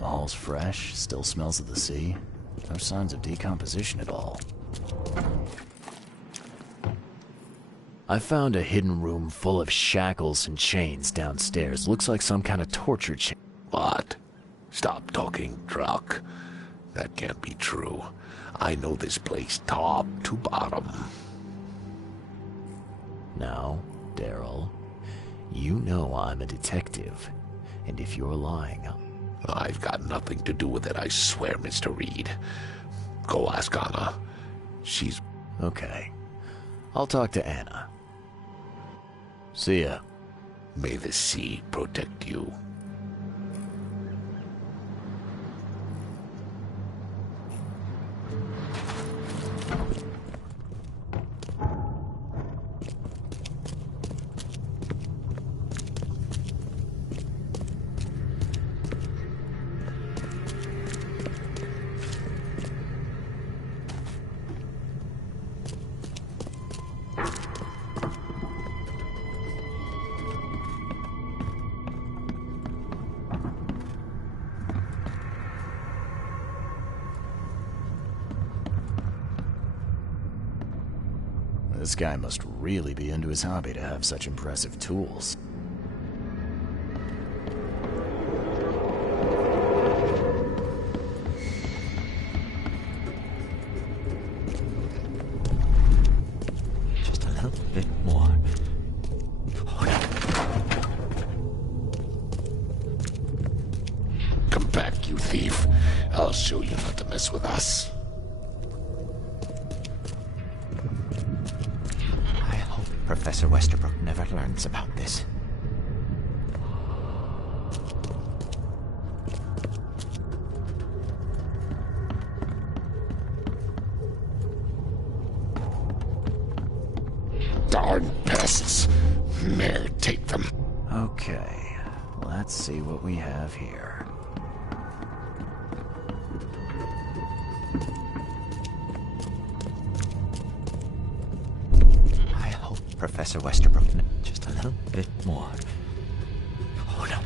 The hall's fresh, still smells of the sea. No signs of decomposition at all. I found a hidden room full of shackles and chains downstairs. Looks like some kind of torture chain. What? Stop talking, Druck. That can't be true. I know this place top to bottom. Now, Daryl, you know I'm a detective. And if you're lying, I've got nothing to do with it, I swear, Mr. Reed. Go ask Anna. She's... Okay. I'll talk to Anna. See ya. May the sea protect you. This guy must really be into his hobby to have such impressive tools. Just a little bit more. Come back, you thief. I'll show you not to mess with us. Professor Westerbrook never learns about this. Darn pests. Mayor, take them. Okay, let's see what we have here. Professor Westerbrook, just a little bit more. Oh no.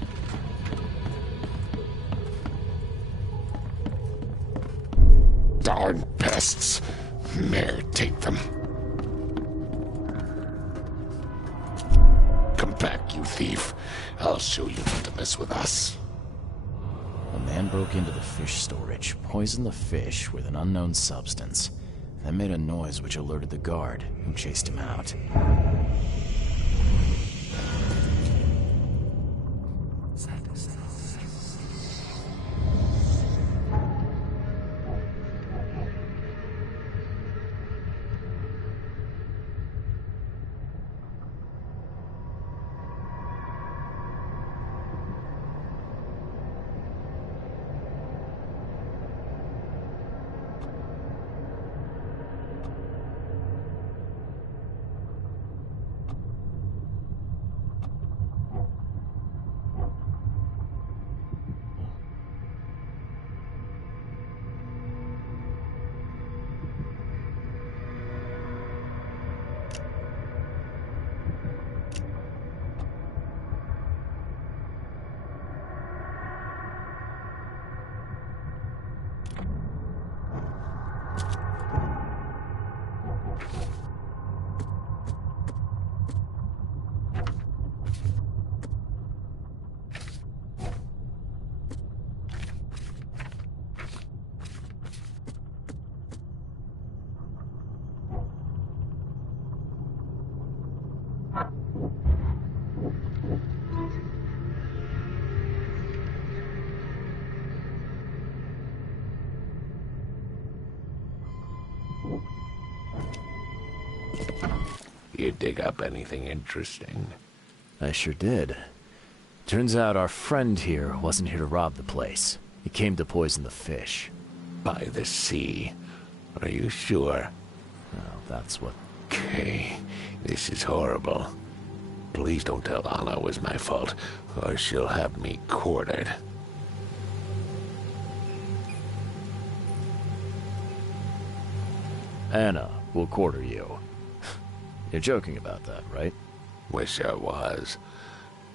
Darn pests. Mayor, take them. Come back, you thief. I'll show you not to mess with us. A man broke into the fish storage, poisoned the fish with an unknown substance, then made a noise which alerted the guard, who chased him out. You dig up anything interesting? I sure did. Turns out our friend here wasn't here to rob the place. He came to poison the fish. By the sea. Are you sure? Well, that's what... Okay, this is horrible. Please don't tell Anna it was my fault, or she'll have me quartered. Anna will quarter you. You're joking about that, right? Wish I was.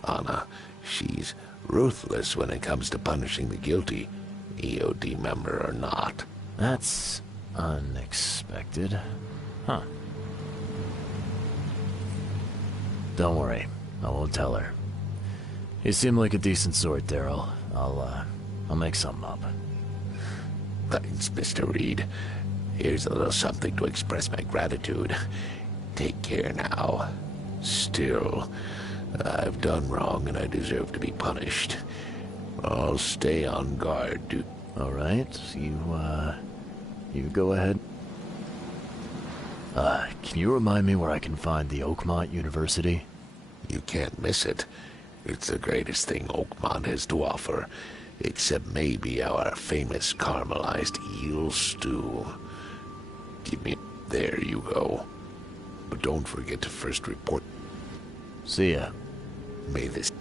Anna, she's ruthless when it comes to punishing the guilty, EOD member or not. That's unexpected. Huh. Don't worry. I won't tell her. You seem like a decent sort, Daryl. I'll make something up. Thanks, Mr. Reed. Here's a little something to express my gratitude. Take care now. Still, I've done wrong and I deserve to be punished. I'll stay on guard. All right, you go ahead. Can you remind me where I can find the Oakmont University? You can't miss it. It's the greatest thing Oakmont has to offer, except maybe our famous caramelized eel stew. Give me... There you go. But don't forget to first report... See ya. May this...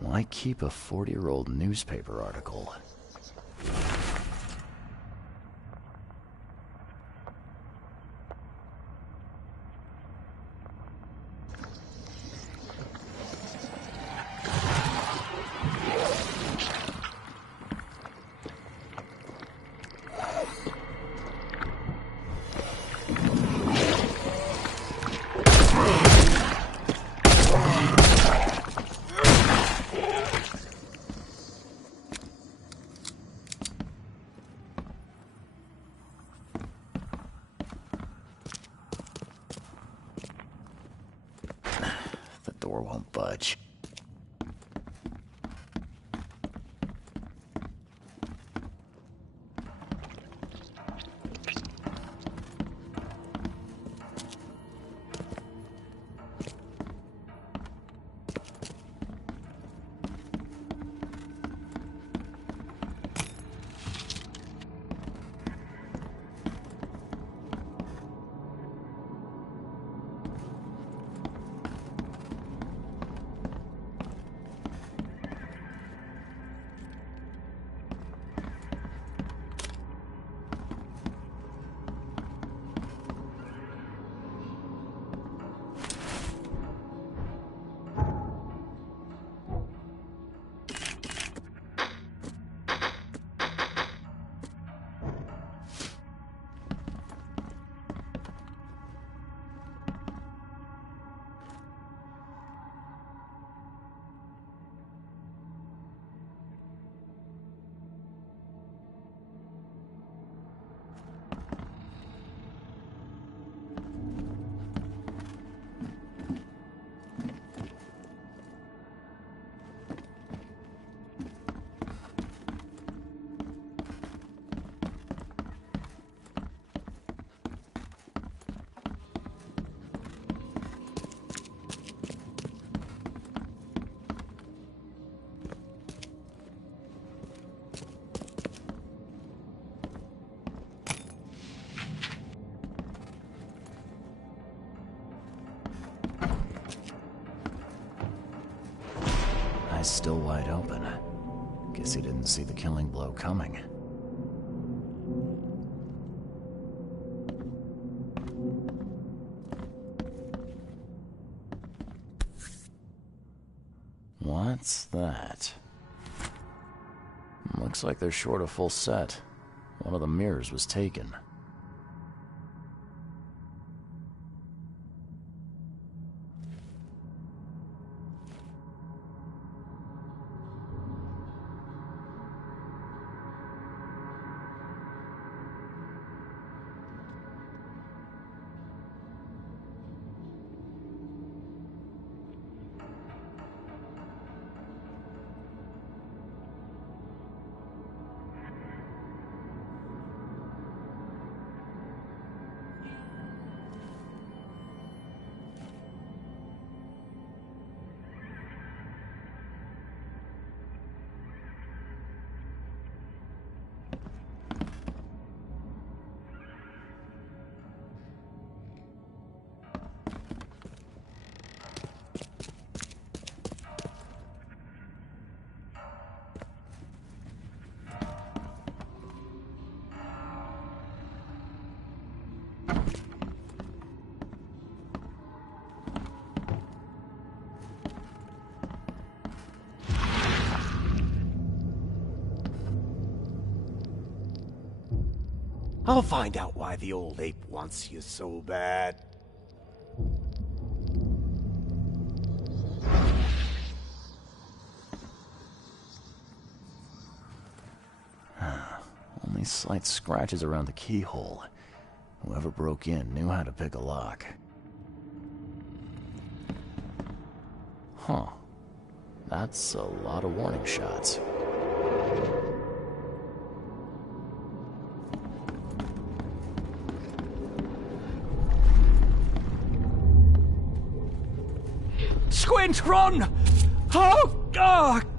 Why keep a 40-year-old newspaper article? Door won't budge. Eyes still wide open. Guess he didn't see the killing blow coming. What's that? Looks like they're short a full set. One of the mirrors was taken. I'll find out why the old ape wants you so bad. Only slight scratches around the keyhole. Whoever broke in knew how to pick a lock. Huh. That's a lot of warning shots. Squint, run! Oh,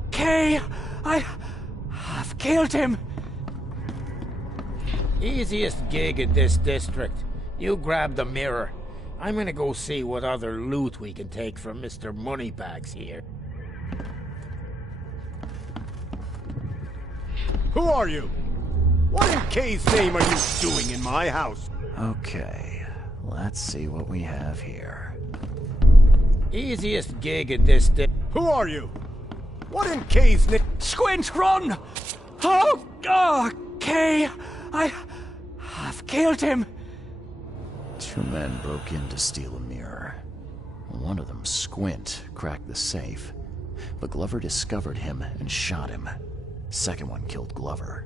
okay. I've killed him. Easiest gig in this district. You grab the mirror. I'm gonna go see what other loot we can take from Mr. Moneybags here. Who are you? What in K's name are you doing in my house? Okay, let's see what we have here. Easiest gig in this Who are you? What in K's name? Squint, run! Oh, okay. I've killed him. Two men broke in to steal a mirror. One of them, Squint, cracked the safe, but Glover discovered him and shot him. Second one killed Glover.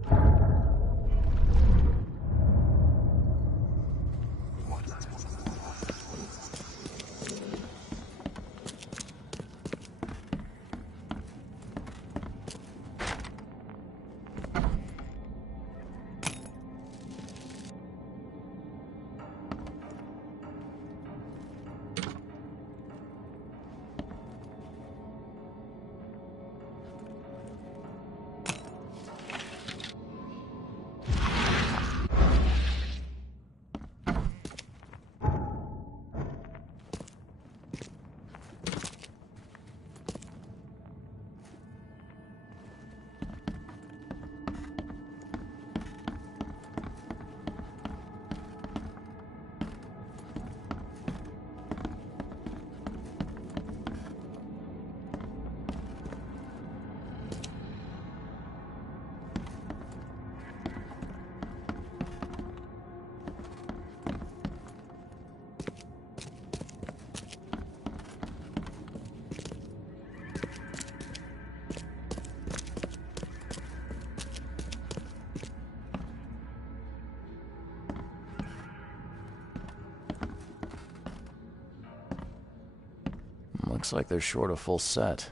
Looks like they're short a full set.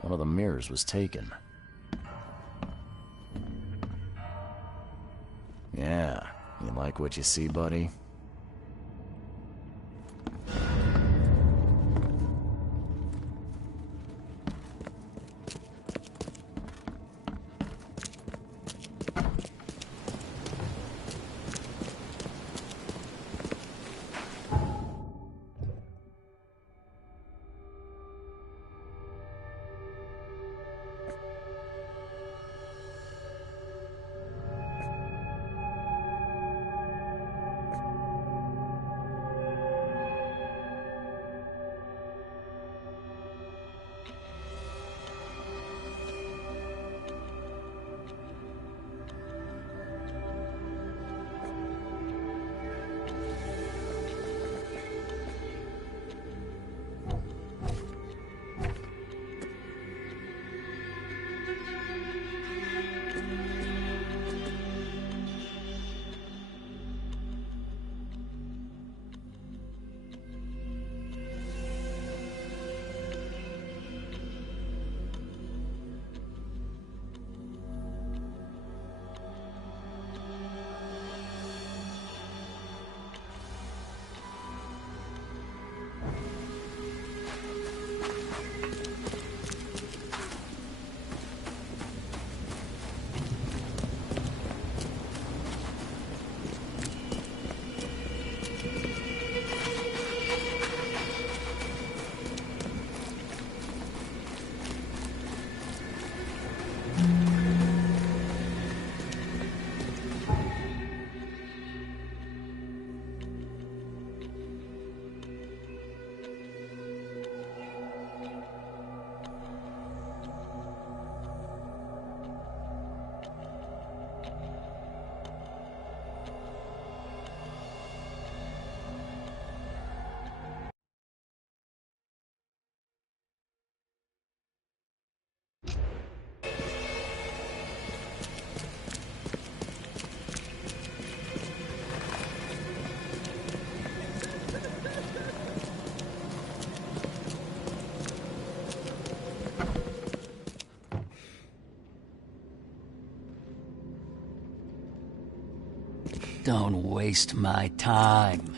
One of the mirrors was taken. Yeah, you like what you see, buddy? Don't waste my time.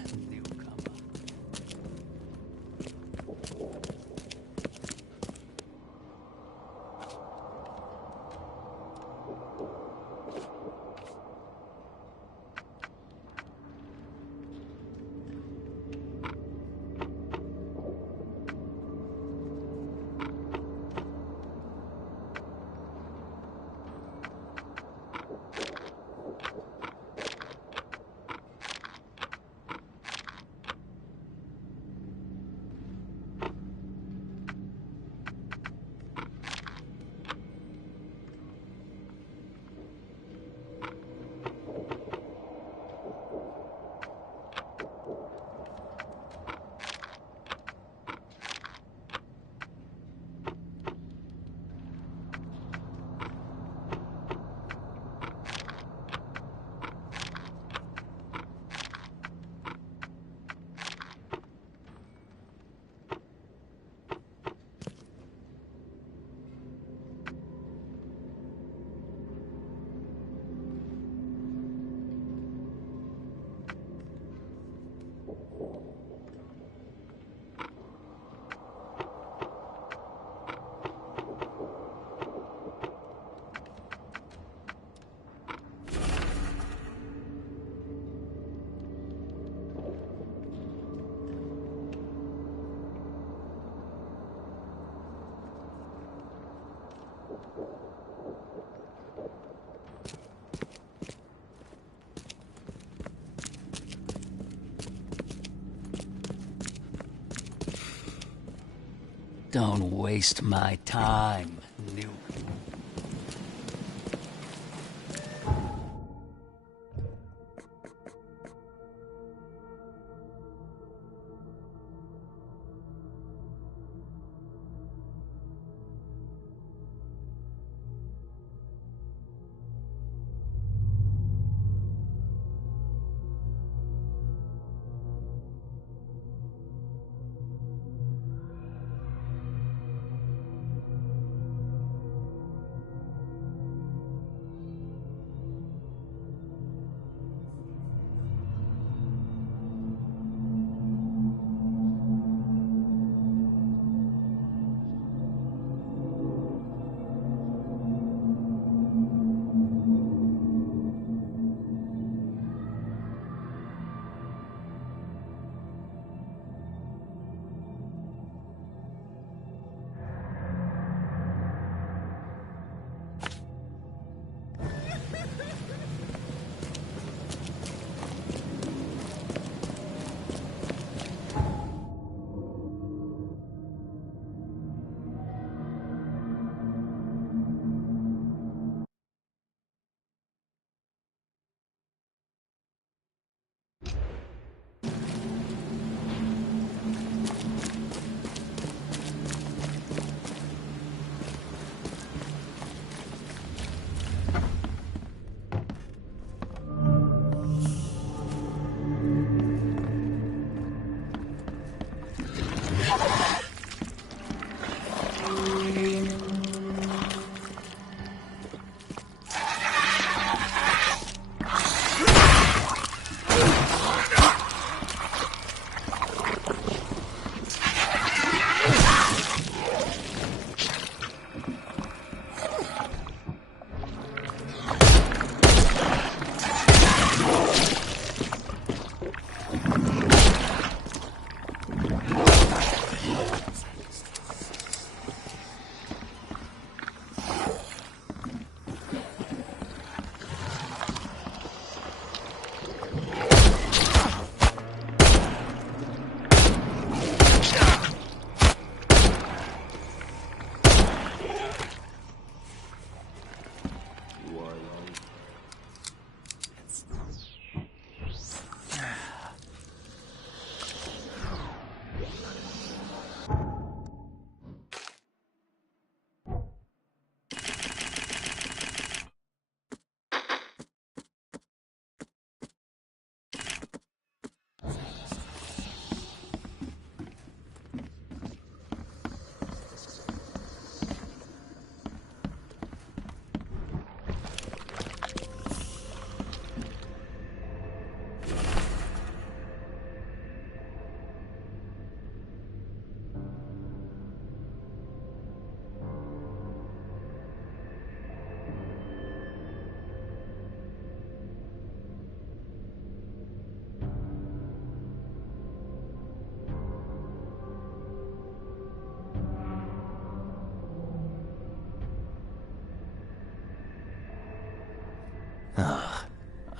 Don't waste my time, new.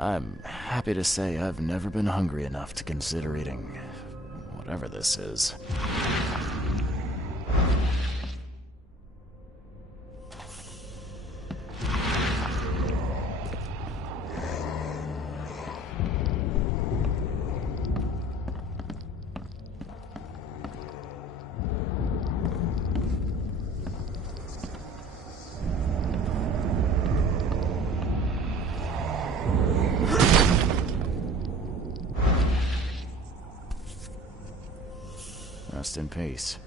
I'm happy to say I've never been hungry enough to consider eating whatever this is. Rest in peace.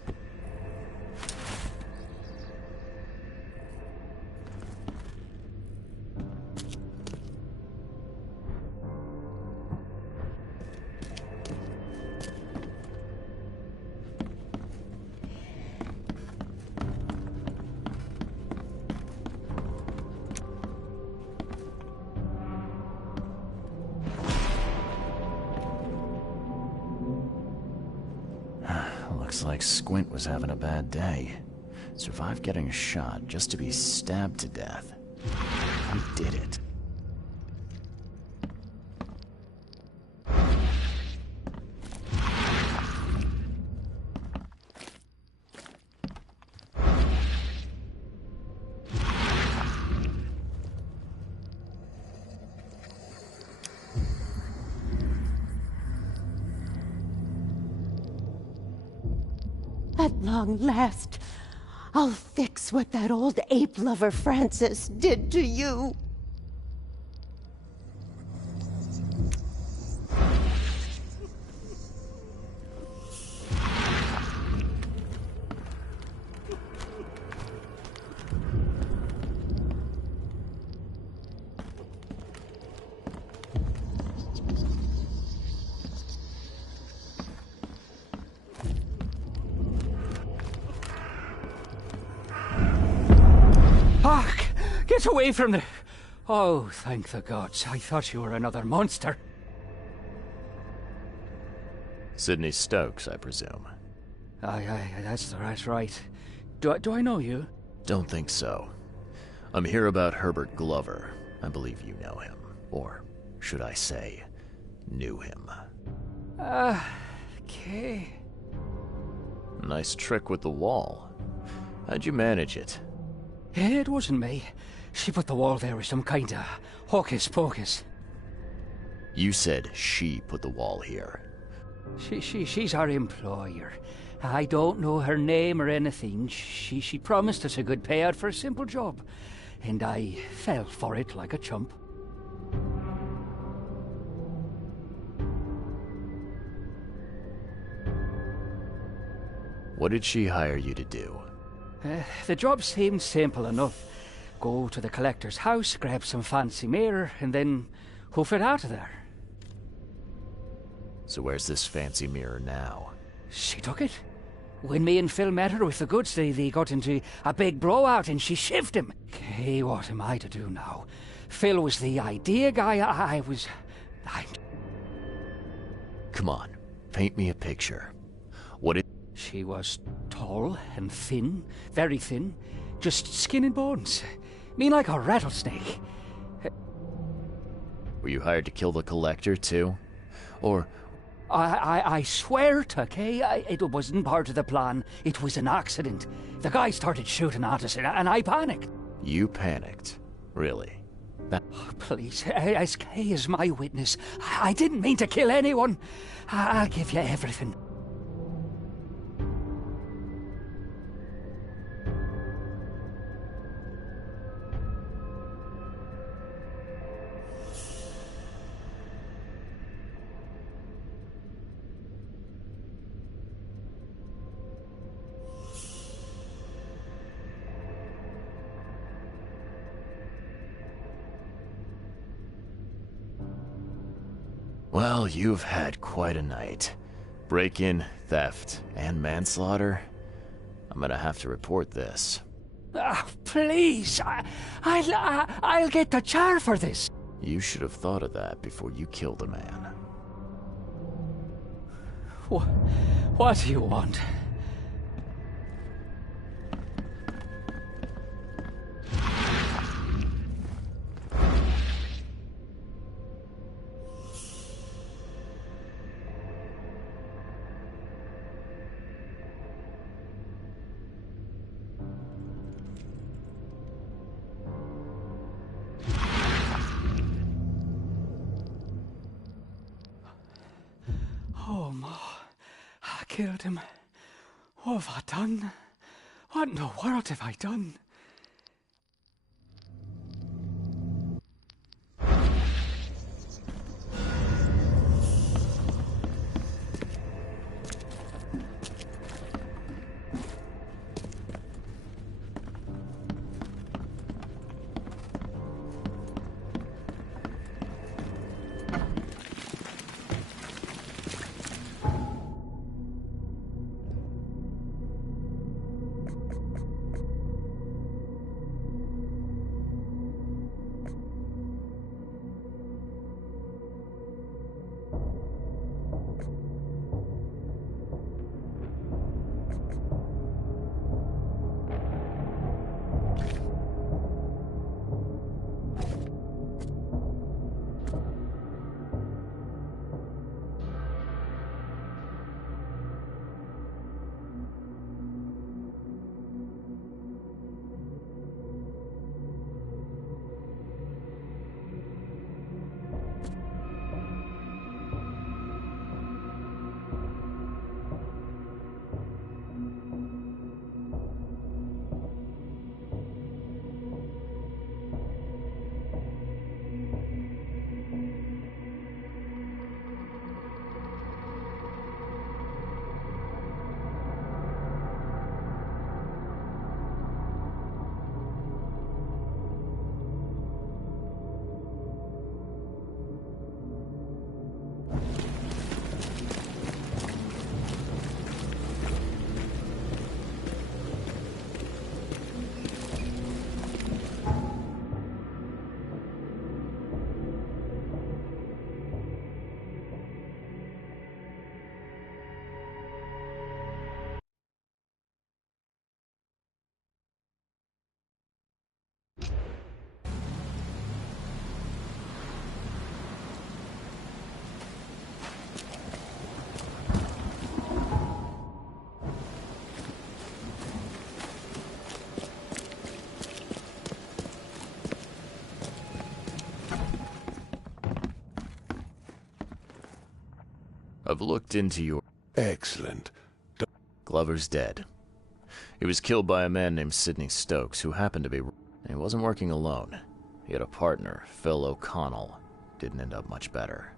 Looks like Squint was having a bad day. Survived getting shot just to be stabbed to death. Who did it? At long last, I'll fix what that old ape lover Francis did to you. Fuck! Get away from the... Oh, thank the gods. I thought you were another monster. Sidney Stokes, I presume. Aye, that's right. Do I know you? Don't think so. I'm here about Herbert Glover. I believe you know him. Or, should I say, knew him. Okay. Nice trick with the wall. How'd you manage it? It wasn't me. She put the wall there with some kind of hocus pocus. You said she put the wall here. She's our employer. I don't know her name or anything. She promised us a good payout for a simple job. And I fell for it like a chump. What did she hire you to do? The job seemed simple enough. Go to the collector's house, grab some fancy mirror, and then hoof it out of there. So where's this fancy mirror now? She took it. When me and Phil met her with the goods, they got into a big blowout and she shivved him. Okay, what am I to do now? Phil was the idea guy, I was... Come on, paint me a picture. What did... She was tall and thin, very thin, just skin and bones. Mean like a rattlesnake. Were you hired to kill the collector, too? Or... I swear to, Kay, it wasn't part of the plan. It was an accident. The guy started shooting at us, and I panicked. You panicked? Really? Oh, please, as Kay is my witness, I didn't mean to kill anyone. I'll give you everything. Well, you've had quite a night. Break-in, theft, and manslaughter. I'm gonna have to report this. Please, I'll get the char for this. You should have thought of that before you killed a man. What do you want? killed him. What have I done? What in the world have I done? I've looked into your... Excellent. Glover's dead. He was killed by a man named Sidney Stokes, who happened to be... He wasn't working alone. He had a partner, Phil O'Connell. Didn't end up much better.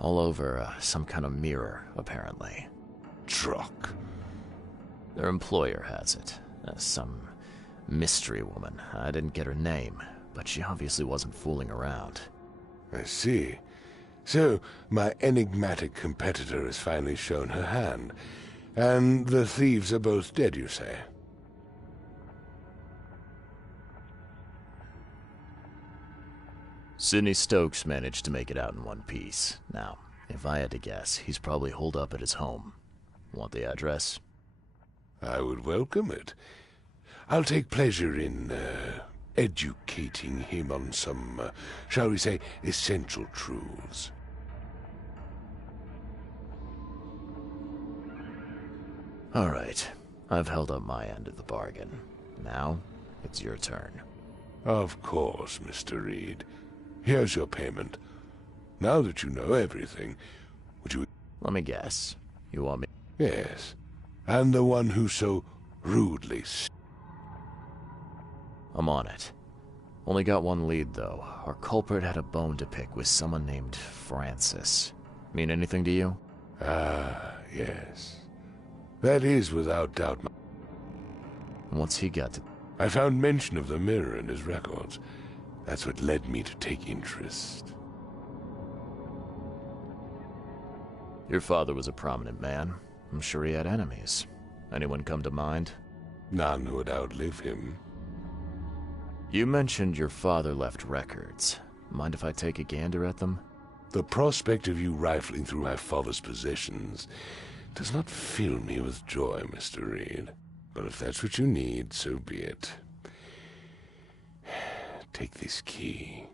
All over some kind of mirror, apparently. Truck. Their employer has it. Some mystery woman. I didn't get her name, but she obviously wasn't fooling around. I see. So, my enigmatic competitor has finally shown her hand. And the thieves are both dead, you say? Sidney Stokes managed to make it out in one piece. Now, if I had to guess, he's probably holed up at his home. Want the address? I would welcome it. I'll take pleasure in, educating him on some, shall we say, essential truths. All right. I've held up my end of the bargain. Now, it's your turn. Of course, Mr. Reed. Here's your payment. Now that you know everything, would you... Let me guess. You want me... Yes. And the one who so rudely... I'm on it. Only got one lead, though. Our culprit had a bone to pick with someone named Francis. Mean anything to you? Ah, yes. That is without doubt my... What's he got to... I found mention of the mirror in his records. That's what led me to take interest. Your father was a prominent man. I'm sure he had enemies. Anyone come to mind? None who would outlive him. You mentioned your father left records. Mind if I take a gander at them? The prospect of you rifling through my father's possessions does not fill me with joy, Mr. Reed. But if that's what you need, so be it. Take this key.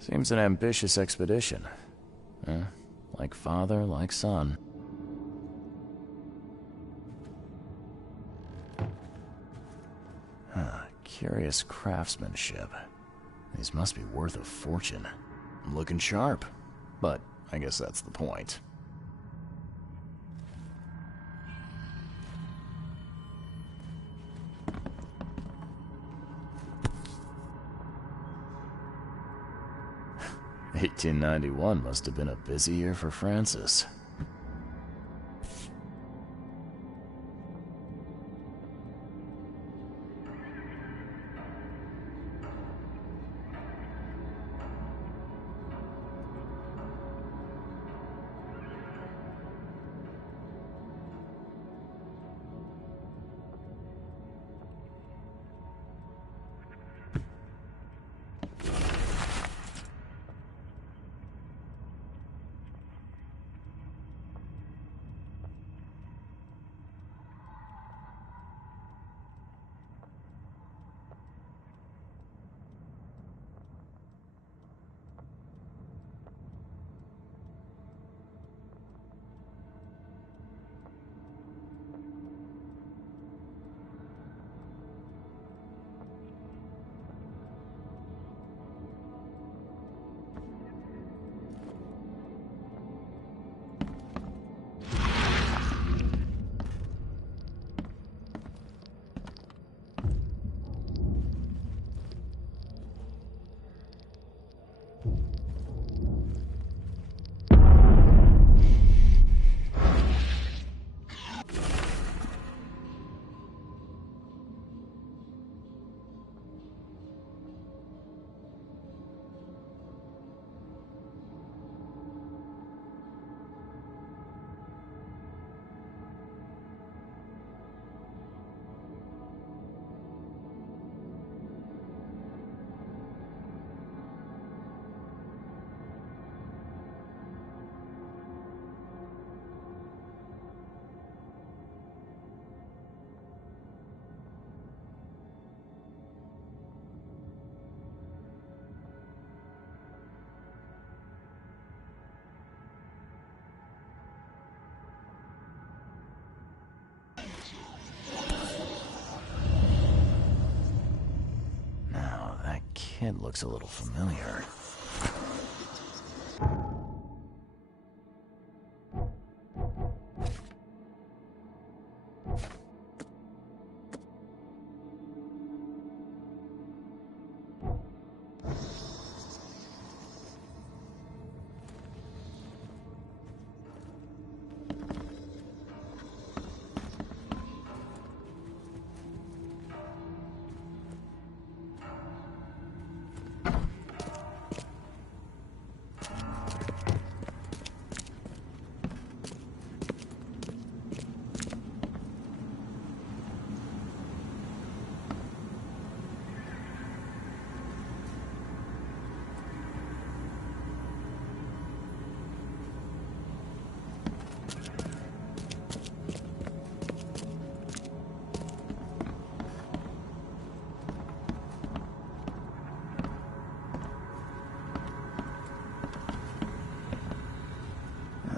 Seems an ambitious expedition. Like father, like son. Curious craftsmanship. These must be worth a fortune. Looking sharp. But I guess that's the point. $1891 must have been a busy year for Francis. Kid looks a little familiar.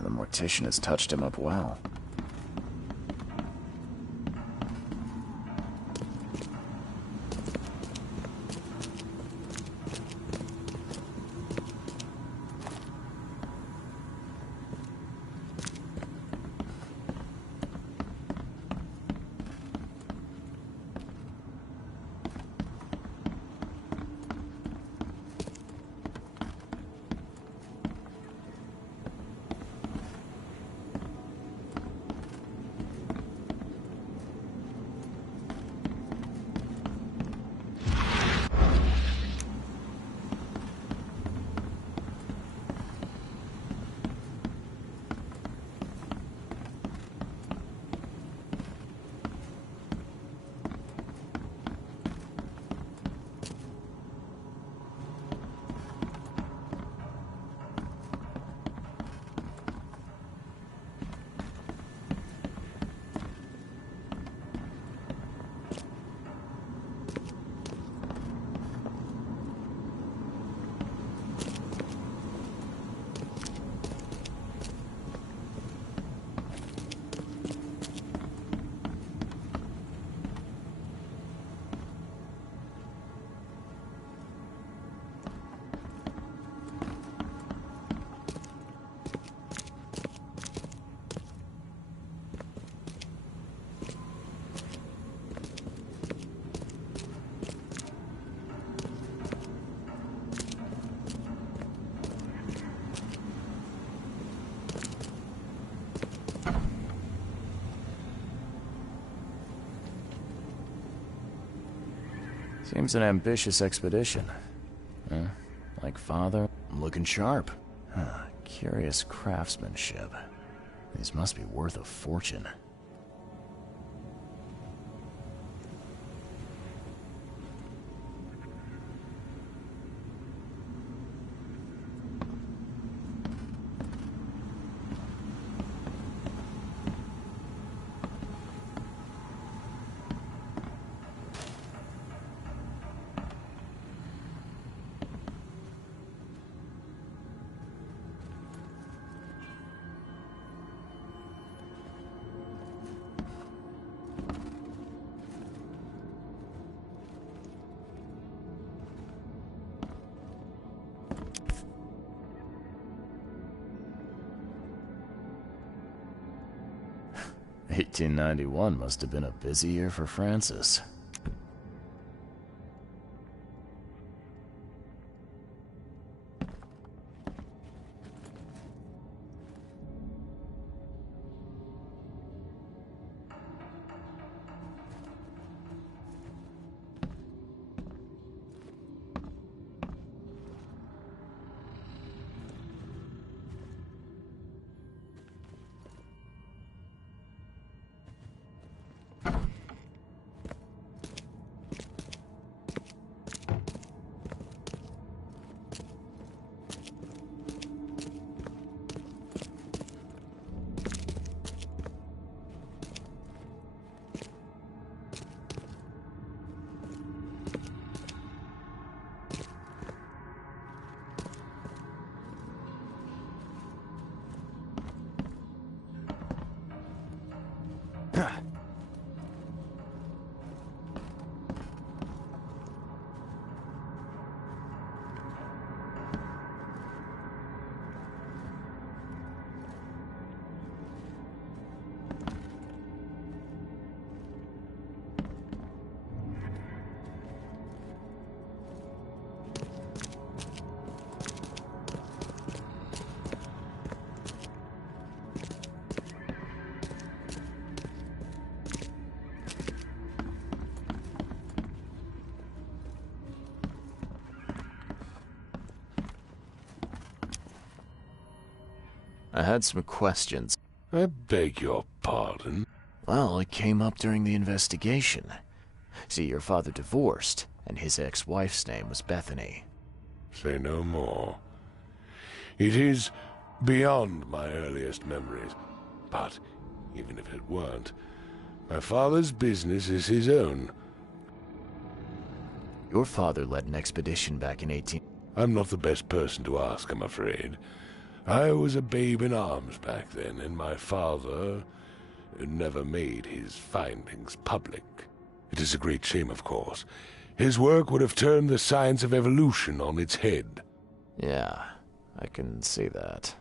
The mortician has touched him up well. Seems an ambitious expedition. Huh? Like father? Looking sharp. Huh. Curious craftsmanship. These must be worth a fortune. "1891 must have been a busy year for Francis." I had some questions. I beg your pardon? Well, it came up during the investigation. See, your father divorced, and his ex-wife's name was Bethany. Say no more. It is beyond my earliest memories. But even if it weren't, my father's business is his own. Your father led an expedition back in 18... I'm not the best person to ask, I'm afraid. I was a babe in arms back then, and my father never made his findings public. It is a great shame, of course. His work would have turned the science of evolution on its head. Yeah, I can see that.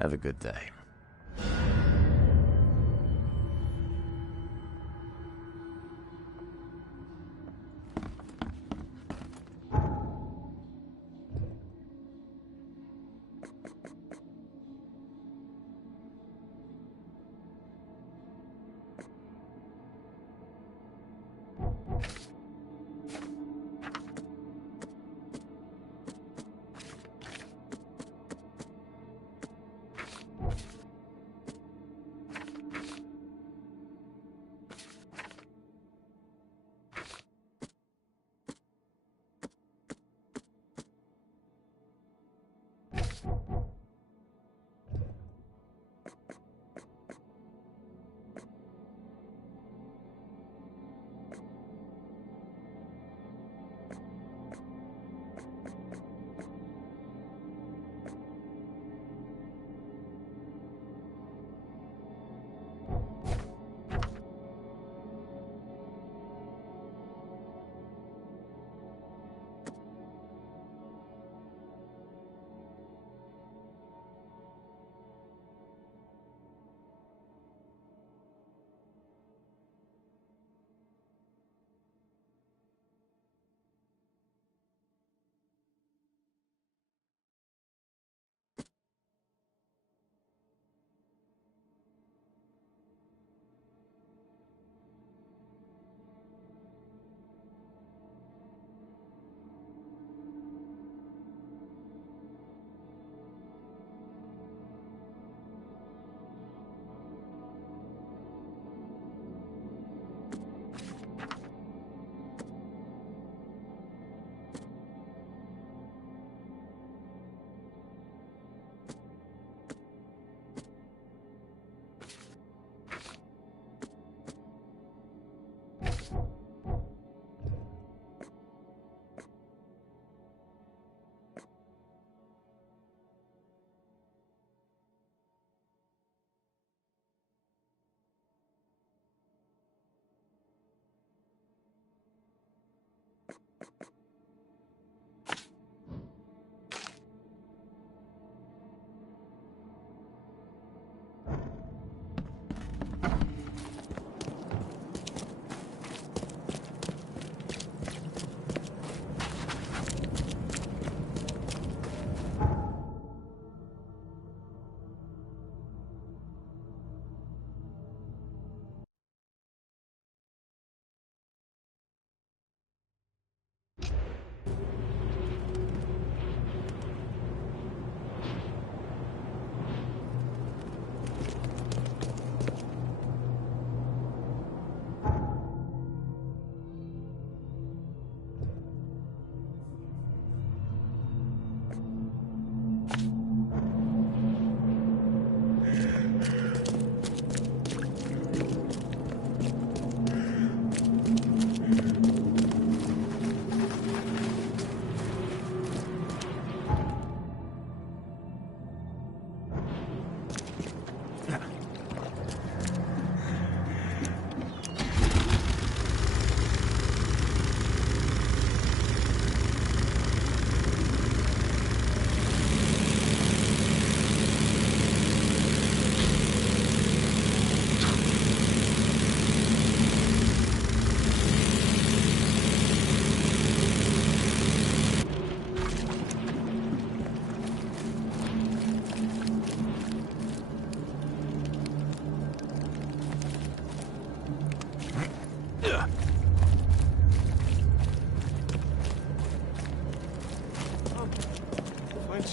Have a good day.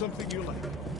something you like.